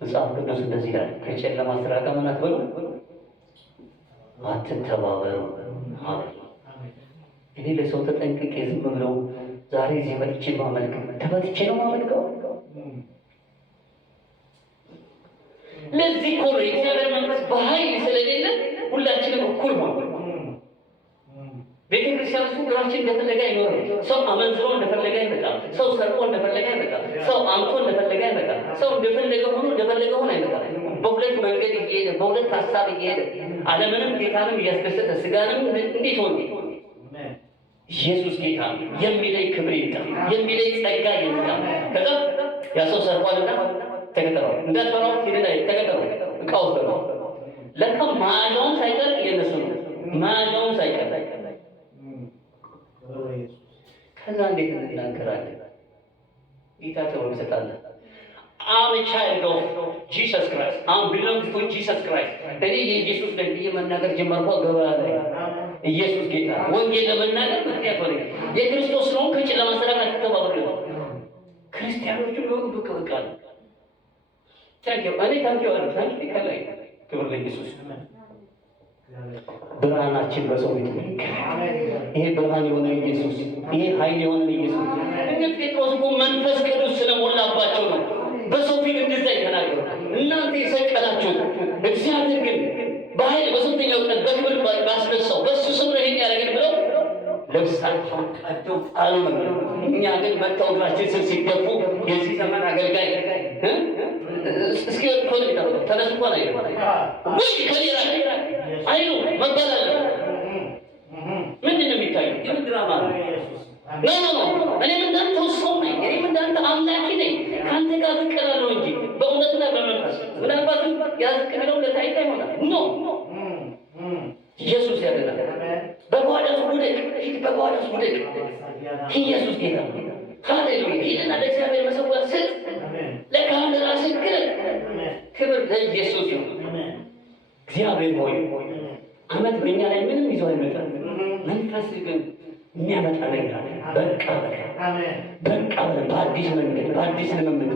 መጽሐፍ ቅዱስ እንደዚህ ይላል፣ ከጨለማ ስራ ጋር ምን አትበሉ፣ አትተባበሩ። እኔ ለሰው ተጠንቅቄ ዝም ብለው ዛሬ እዚህ መጥቼ ማመልክ ተመትቼ ነው ማመልከው። ለዚህ እኮ ነው የእግዚአብሔር መንፈስ በኃይል ስለሌለ ሁላችንም እኩል ሆነ። ቤተ ክርስቲያን ውስጥ ራችን እንደፈለገ አይኖርም። ሰው አመንዝሮ እንደፈለገ አይመጣም። ሰው ሰርቆ እንደፈለገ አይመጣም። ሰው አምቶ እንደፈለገ አይመጣም። ሰው እንደፈለገ ሆኖ አይመጣም። በሁለት መንገድ እየሄደ በሁለት ሀሳብ እየሄደ ዓለምንም ጌታንም እያስደሰተ ስጋንም እንዴት ሆነ? ኢየሱስ ጌታ የሚለይ ክብር ይምጣ፣ የሚለይ ጸጋ ይምጣ። ከዛ ያ ሰው ሰርቋልና ተቀጠረው። እንዳትፈራው ሄደና ተቀጠረው። እቃው ነው ለካ ማያውን ሳይቀር የነሱ ነው። ማያውን ሳይቀር ከዛ እንዴት እንናገራለን? ጌታ ተወው ይሰጣል። I'm a child of Jesus Christ. I belong to Jesus Christ. እኔ የኢየሱስ ነኝ ብዬ መናገር ጀመርኩ። ገበያ ላይ ኢየሱስ ጌታ ወንጌል ለመናገር ምክንያት ሆነ። የክርስቶስ ነው። ከጨለማ ስራ ጋር ተባብረው ክርስቲያኖች ሁሉ ብቅ ብቅ አሉ። ታንኪው ከላይ ክብር ለኢየሱስ። ብርሃናችን በሰው ቤት ነው። ይሄ ብርሃን የሆነ ኢየሱስ፣ ይሄ ኃይል የሆነ ኢየሱስ። እነ ጴጥሮስ እኮ መንፈስ ቅዱስ ስለሞላባቸው ነው በሰው ፊት እንደዛ የተናገሩ። እናንተ የሰቀላችሁ እግዚአብሔር ግን በኃይል በሶስተኛው ቀን በክብር ባስነሳው በእሱ ስም ነው ይሄን ያደረግን ብለው ልብሳቸውን ቀደው ጣሉ ነው። እኛ ግን መጥተው እግራችን ስር ሲደፉ የዚህ ዘመን አገልጋይ እስኪ ኮን ይጣጣ ተነሱ ኮን ወይ ከሌላ አይኑ መባላል ምንድን ነው የሚታየው? የድራማ ነው። እኔ እንዳንተ ሰው ነኝ። እኔ እንዳንተ አምላኪ ነኝ። ከአንተ ጋር ብቀላለሁ እንጂ በእውነትና በመንፈስ ምናልባትም ያዝቅ ብለው ለታይታ ይሆናል። ኢየሱስ ያደናል። በጓዳ ውደቅ፣ ፊት በጓዳ ውደቅ። ኢየሱስ ጌታ ሃሌሉያ። ሂድና ለእግዚአብሔር መሰዋት ስጥ። ለካህን ራስ እግዚአብሔር ሆይ ዓመት በእኛ ላይ ምንም ይዞ አይመጣም። መንፈስ ግን የሚያመጣ ነገር አለ። በቃ በቃ በአዲስ መንገድ፣ በአዲስ ልምምድ፣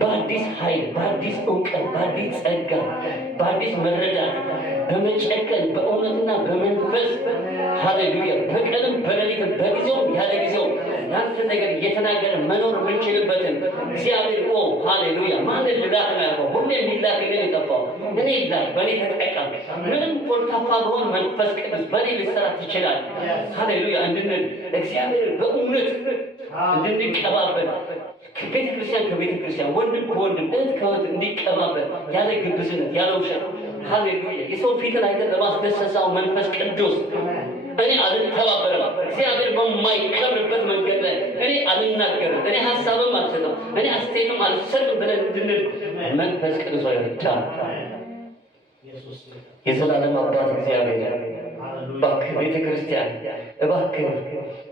በአዲስ ኃይል፣ በአዲስ እውቀት፣ በአዲስ ጸጋ፣ በአዲስ መረዳት፣ በመጨከን በእውነትና በመንፈስ ሃሌሉያ፣ በቀንም በሌሊትም በጊዜውም ያለ ጊዜው ያንተ ነገር እየተናገረ መኖር የምንችልበትን እግዚአብሔር ሃሌሉያ። ማንን ልላክ ነው ያልከው? ሁሌ የሚላክ ግን የጠፋው እኔ ይላል። በእኔ ተጠቀም። ምንም ኮልታፋ በሆን መንፈስ ቅዱስ በእኔ ልሰራ ትችላል። ሃሌሉያ እንድንል እግዚአብሔር በእውነት እንድንቀባበል ቤተ ክርስቲያን ከቤተ ክርስቲያን፣ ወንድም ከወንድም፣ እህት ከእህት እንዲቀባበል ያለ ግብዝነት ያለ ውሸት ሃሌሉያ። የሰው ፊትን አይተን ለማስደሰሳው መንፈስ ቅዱስ እኔ አልተባበረም። እግዚአብሔር በማይከብርበት መንገድ ላይ እኔ አልናገርም፣ እኔ ሀሳብም አልሰጥም፣ እኔ አስተያየትም አልሰጥም ብለን እንድንል መንፈስ ቅዱስ ይርዳን። የዘላለም አባት እግዚአብሔር እባክህ ቤተ ክርስቲያን እባክህ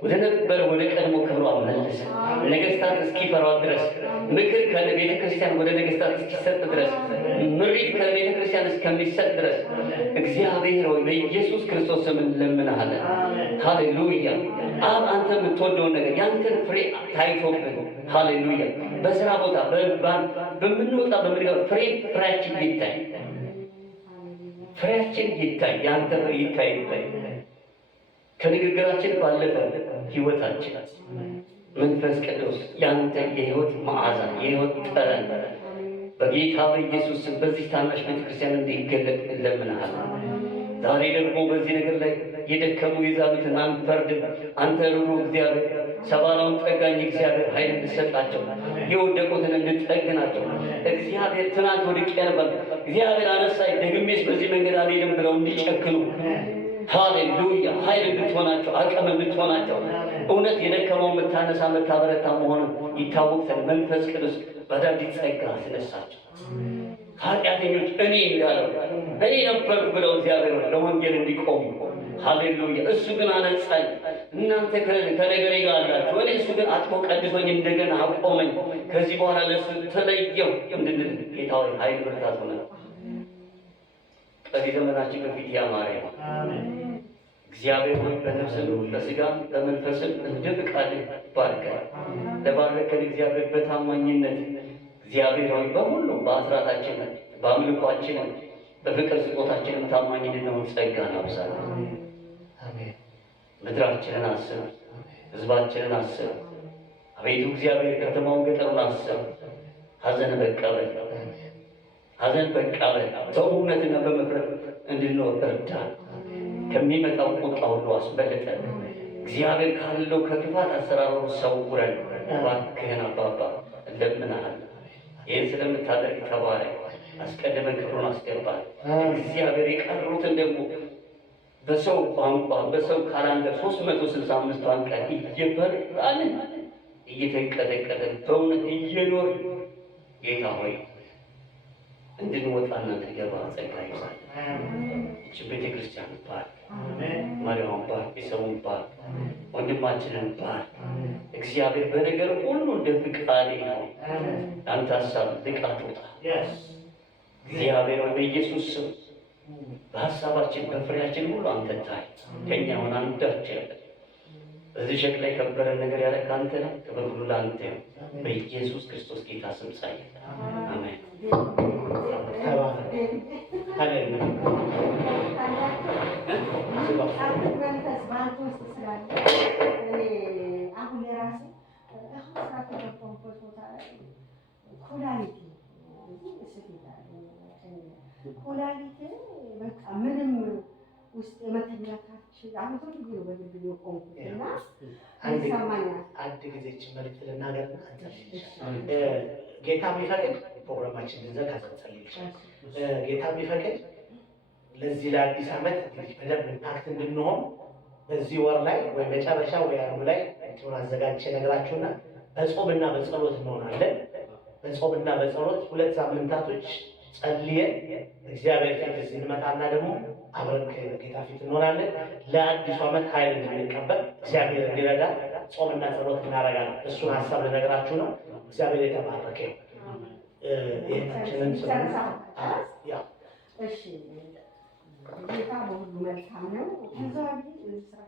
ወደ ነበረ ወደ ቀድሞ ክብሯ መልስ። ነገስታት እስኪፈሯት ድረስ፣ ምክር ከቤተ ክርስቲያን ወደ ነገስታት እስኪሰጥ ድረስ፣ ምሪት ከቤተ ክርስቲያን እስከሚሰጥ ድረስ እግዚአብሔር ሆይ በኢየሱስ ክርስቶስ ስም እንለምንሃለን። ሃሌሉያ። አብ አንተ የምትወደውን ነገር ያንተን ፍሬ ታይቶብን ሃሌሉያ። በስራ ቦታ በምንወጣ በምንገባ ፍሬያችን ይታይ፣ ፍሬያችን ይታይ፣ ያንተ ፍሬ ይታይ። ከንግግራችን ባለፈ ህይወታችን መንፈስ ቅዱስ ያንተ የህይወት መዓዛ የህይወት ጠረን በጌታ በኢየሱስ በዚህ ታናሽ ቤተክርስቲያን እንዲገለጥ እንለምንሃለን። ዛሬ ደግሞ በዚህ ነገር ላይ የደከሙ የዛሉትን አንፈርድም። አንተ ሩሩ እግዚአብሔር፣ ሰባራውን ጠጋኝ እግዚአብሔር ኃይል እንድሰጣቸው፣ የወደቁትን እንድጠግናቸው እግዚአብሔር። ትናንት ወድቄ ነበር እግዚአብሔር አነሳኝ፣ ደግሜስ በዚህ መንገድ አልሄድም ብለው እንዲጨክኑ ሃሌሉያ ኃይል እንድትሆናቸው፣ አቅም እንድትሆናቸው፣ እውነት የደከመው የምታነሳ የምታበረታ መሆኑን ይታወቅ ዘንድ መንፈስ ቅዱስ በአዳዲስ ጸጋ አስነሳቸው። ኃጢአተኞች እኔ እንዳለው እኔ ነበርኩ ብለው እግዚአብሔር ለወንጌል እንዲቆሙ ሃሌሉያ። እሱ ግን አነጻኝ፣ እናንተ ከነገሬ ጋር አላችሁ፣ እኔ እሱ ግን አጥቦ ቀድሶኝ እንደገና አቆመኝ፣ ከዚህ በኋላ ለእሱ ተለየው እንድንል ጌታ ሆይ ኃይል ብርታት ሆነ። ቀሪ ዘመናችን በፊት ያማረ ነው። እግዚአብሔር ሆይ በነፍስም በስጋም በመንፈስም እንደ ፍቃድህ ባርከን። ለባረከን እግዚአብሔር በታማኝነት እግዚአብሔር ሆይ በሁሉ በአስራታችን በአምልኳችን በፍቅር ስጦታችንም ታማኝ እንድንሆን ጸጋን አብዛለን። ምድራችንን አስብ፣ ሕዝባችንን አስብ። አቤቱ እግዚአብሔር ከተማውን ገጠሩን አስብ። ሐዘን በቀበል ሐዘን በቀበል በእውነትና በመፍረት እንድንኖር እርዳን። ከሚመጣው ቁጣ ሁሉ አስበልጠን እግዚአብሔር ካለው ከክፋት አሰራሩ ሰውረን። እባክህን አባባ እንለምንሃለን። ይህን ስለምታደርግ ተባረክ። አስቀድመን ክብሩን አስገባል። እግዚአብሔር የቀሩትን ደግሞ በሰው ቋንቋ በሰው ካላንደር 365 ቀን እየበራልን እየተንቀጠቀጠን በእውነት እየኖር ጌታ ሆይ እንድንወጣና እንድንገባ ጸጋ ይብዛል። እቺ ቤተ ክርስቲያን ባርክ፣ መሪዋን ባርክ፣ ቤተሰቡን ባርክ፣ ወንድማችንን ባርክ። እግዚአብሔር በነገር ሁሉ እንደ ፍቃዴ ነው። አንተ ሀሳብ ልቃት ወጣ እግዚአብሔር በኢየሱስ ስም በሀሳባችን በፍሬያችን ሁሉ አንተ ታይ። ከእኛ ሆን አንዳችን በዚህ ሸክላ የከበረ ነገር ያለ ከአንተ ነው። ክብር ሁሉ ለአንተ ነው። በኢየሱስ ክርስቶስ ጌታ ስም ጸልይ፣ አሜን። ኩላሊት በቃ ምንም ውስጥ የመተኛታችን አሁን ሁሉ ነው በግድ የቆምኩት እና ይሰማኛል። አንድ ጊዜ መልዕክት ልናገርና ጌታ ቢፈቅድ ፕሮግራማችን ልንዘጋ ተጸልይልሻል። ጌታ ቢፈቅድ ለዚህ ለአዲስ ዓመት በደንብ ኢምፓክት እንድንሆን በዚህ ወር ላይ ወይ መጨረሻ ወይ አንዱ ላይ እንትኑን አዘጋጅቼ ነገራችሁና በጾምና በጸሎት እንሆናለን። በጾምና በጸሎት 2 ሳምንታቶች ጸልየን እግዚአብሔር ፊት እንመጣና ደግሞ አብረን ከጌታ ፊት እንሆናለን። ለአዲሱ ዓመት ኃይል እንድንቀበል እግዚአብሔር እንዲረዳ ጾምና ጸሎት እናደርጋለን። እሱን ሀሳብ ልነግራችሁ ነው። እግዚአብሔር የተባረከ ይሁን። ይህችንን እሺ መልካም ነው። ከዛ ወዲህ ስራ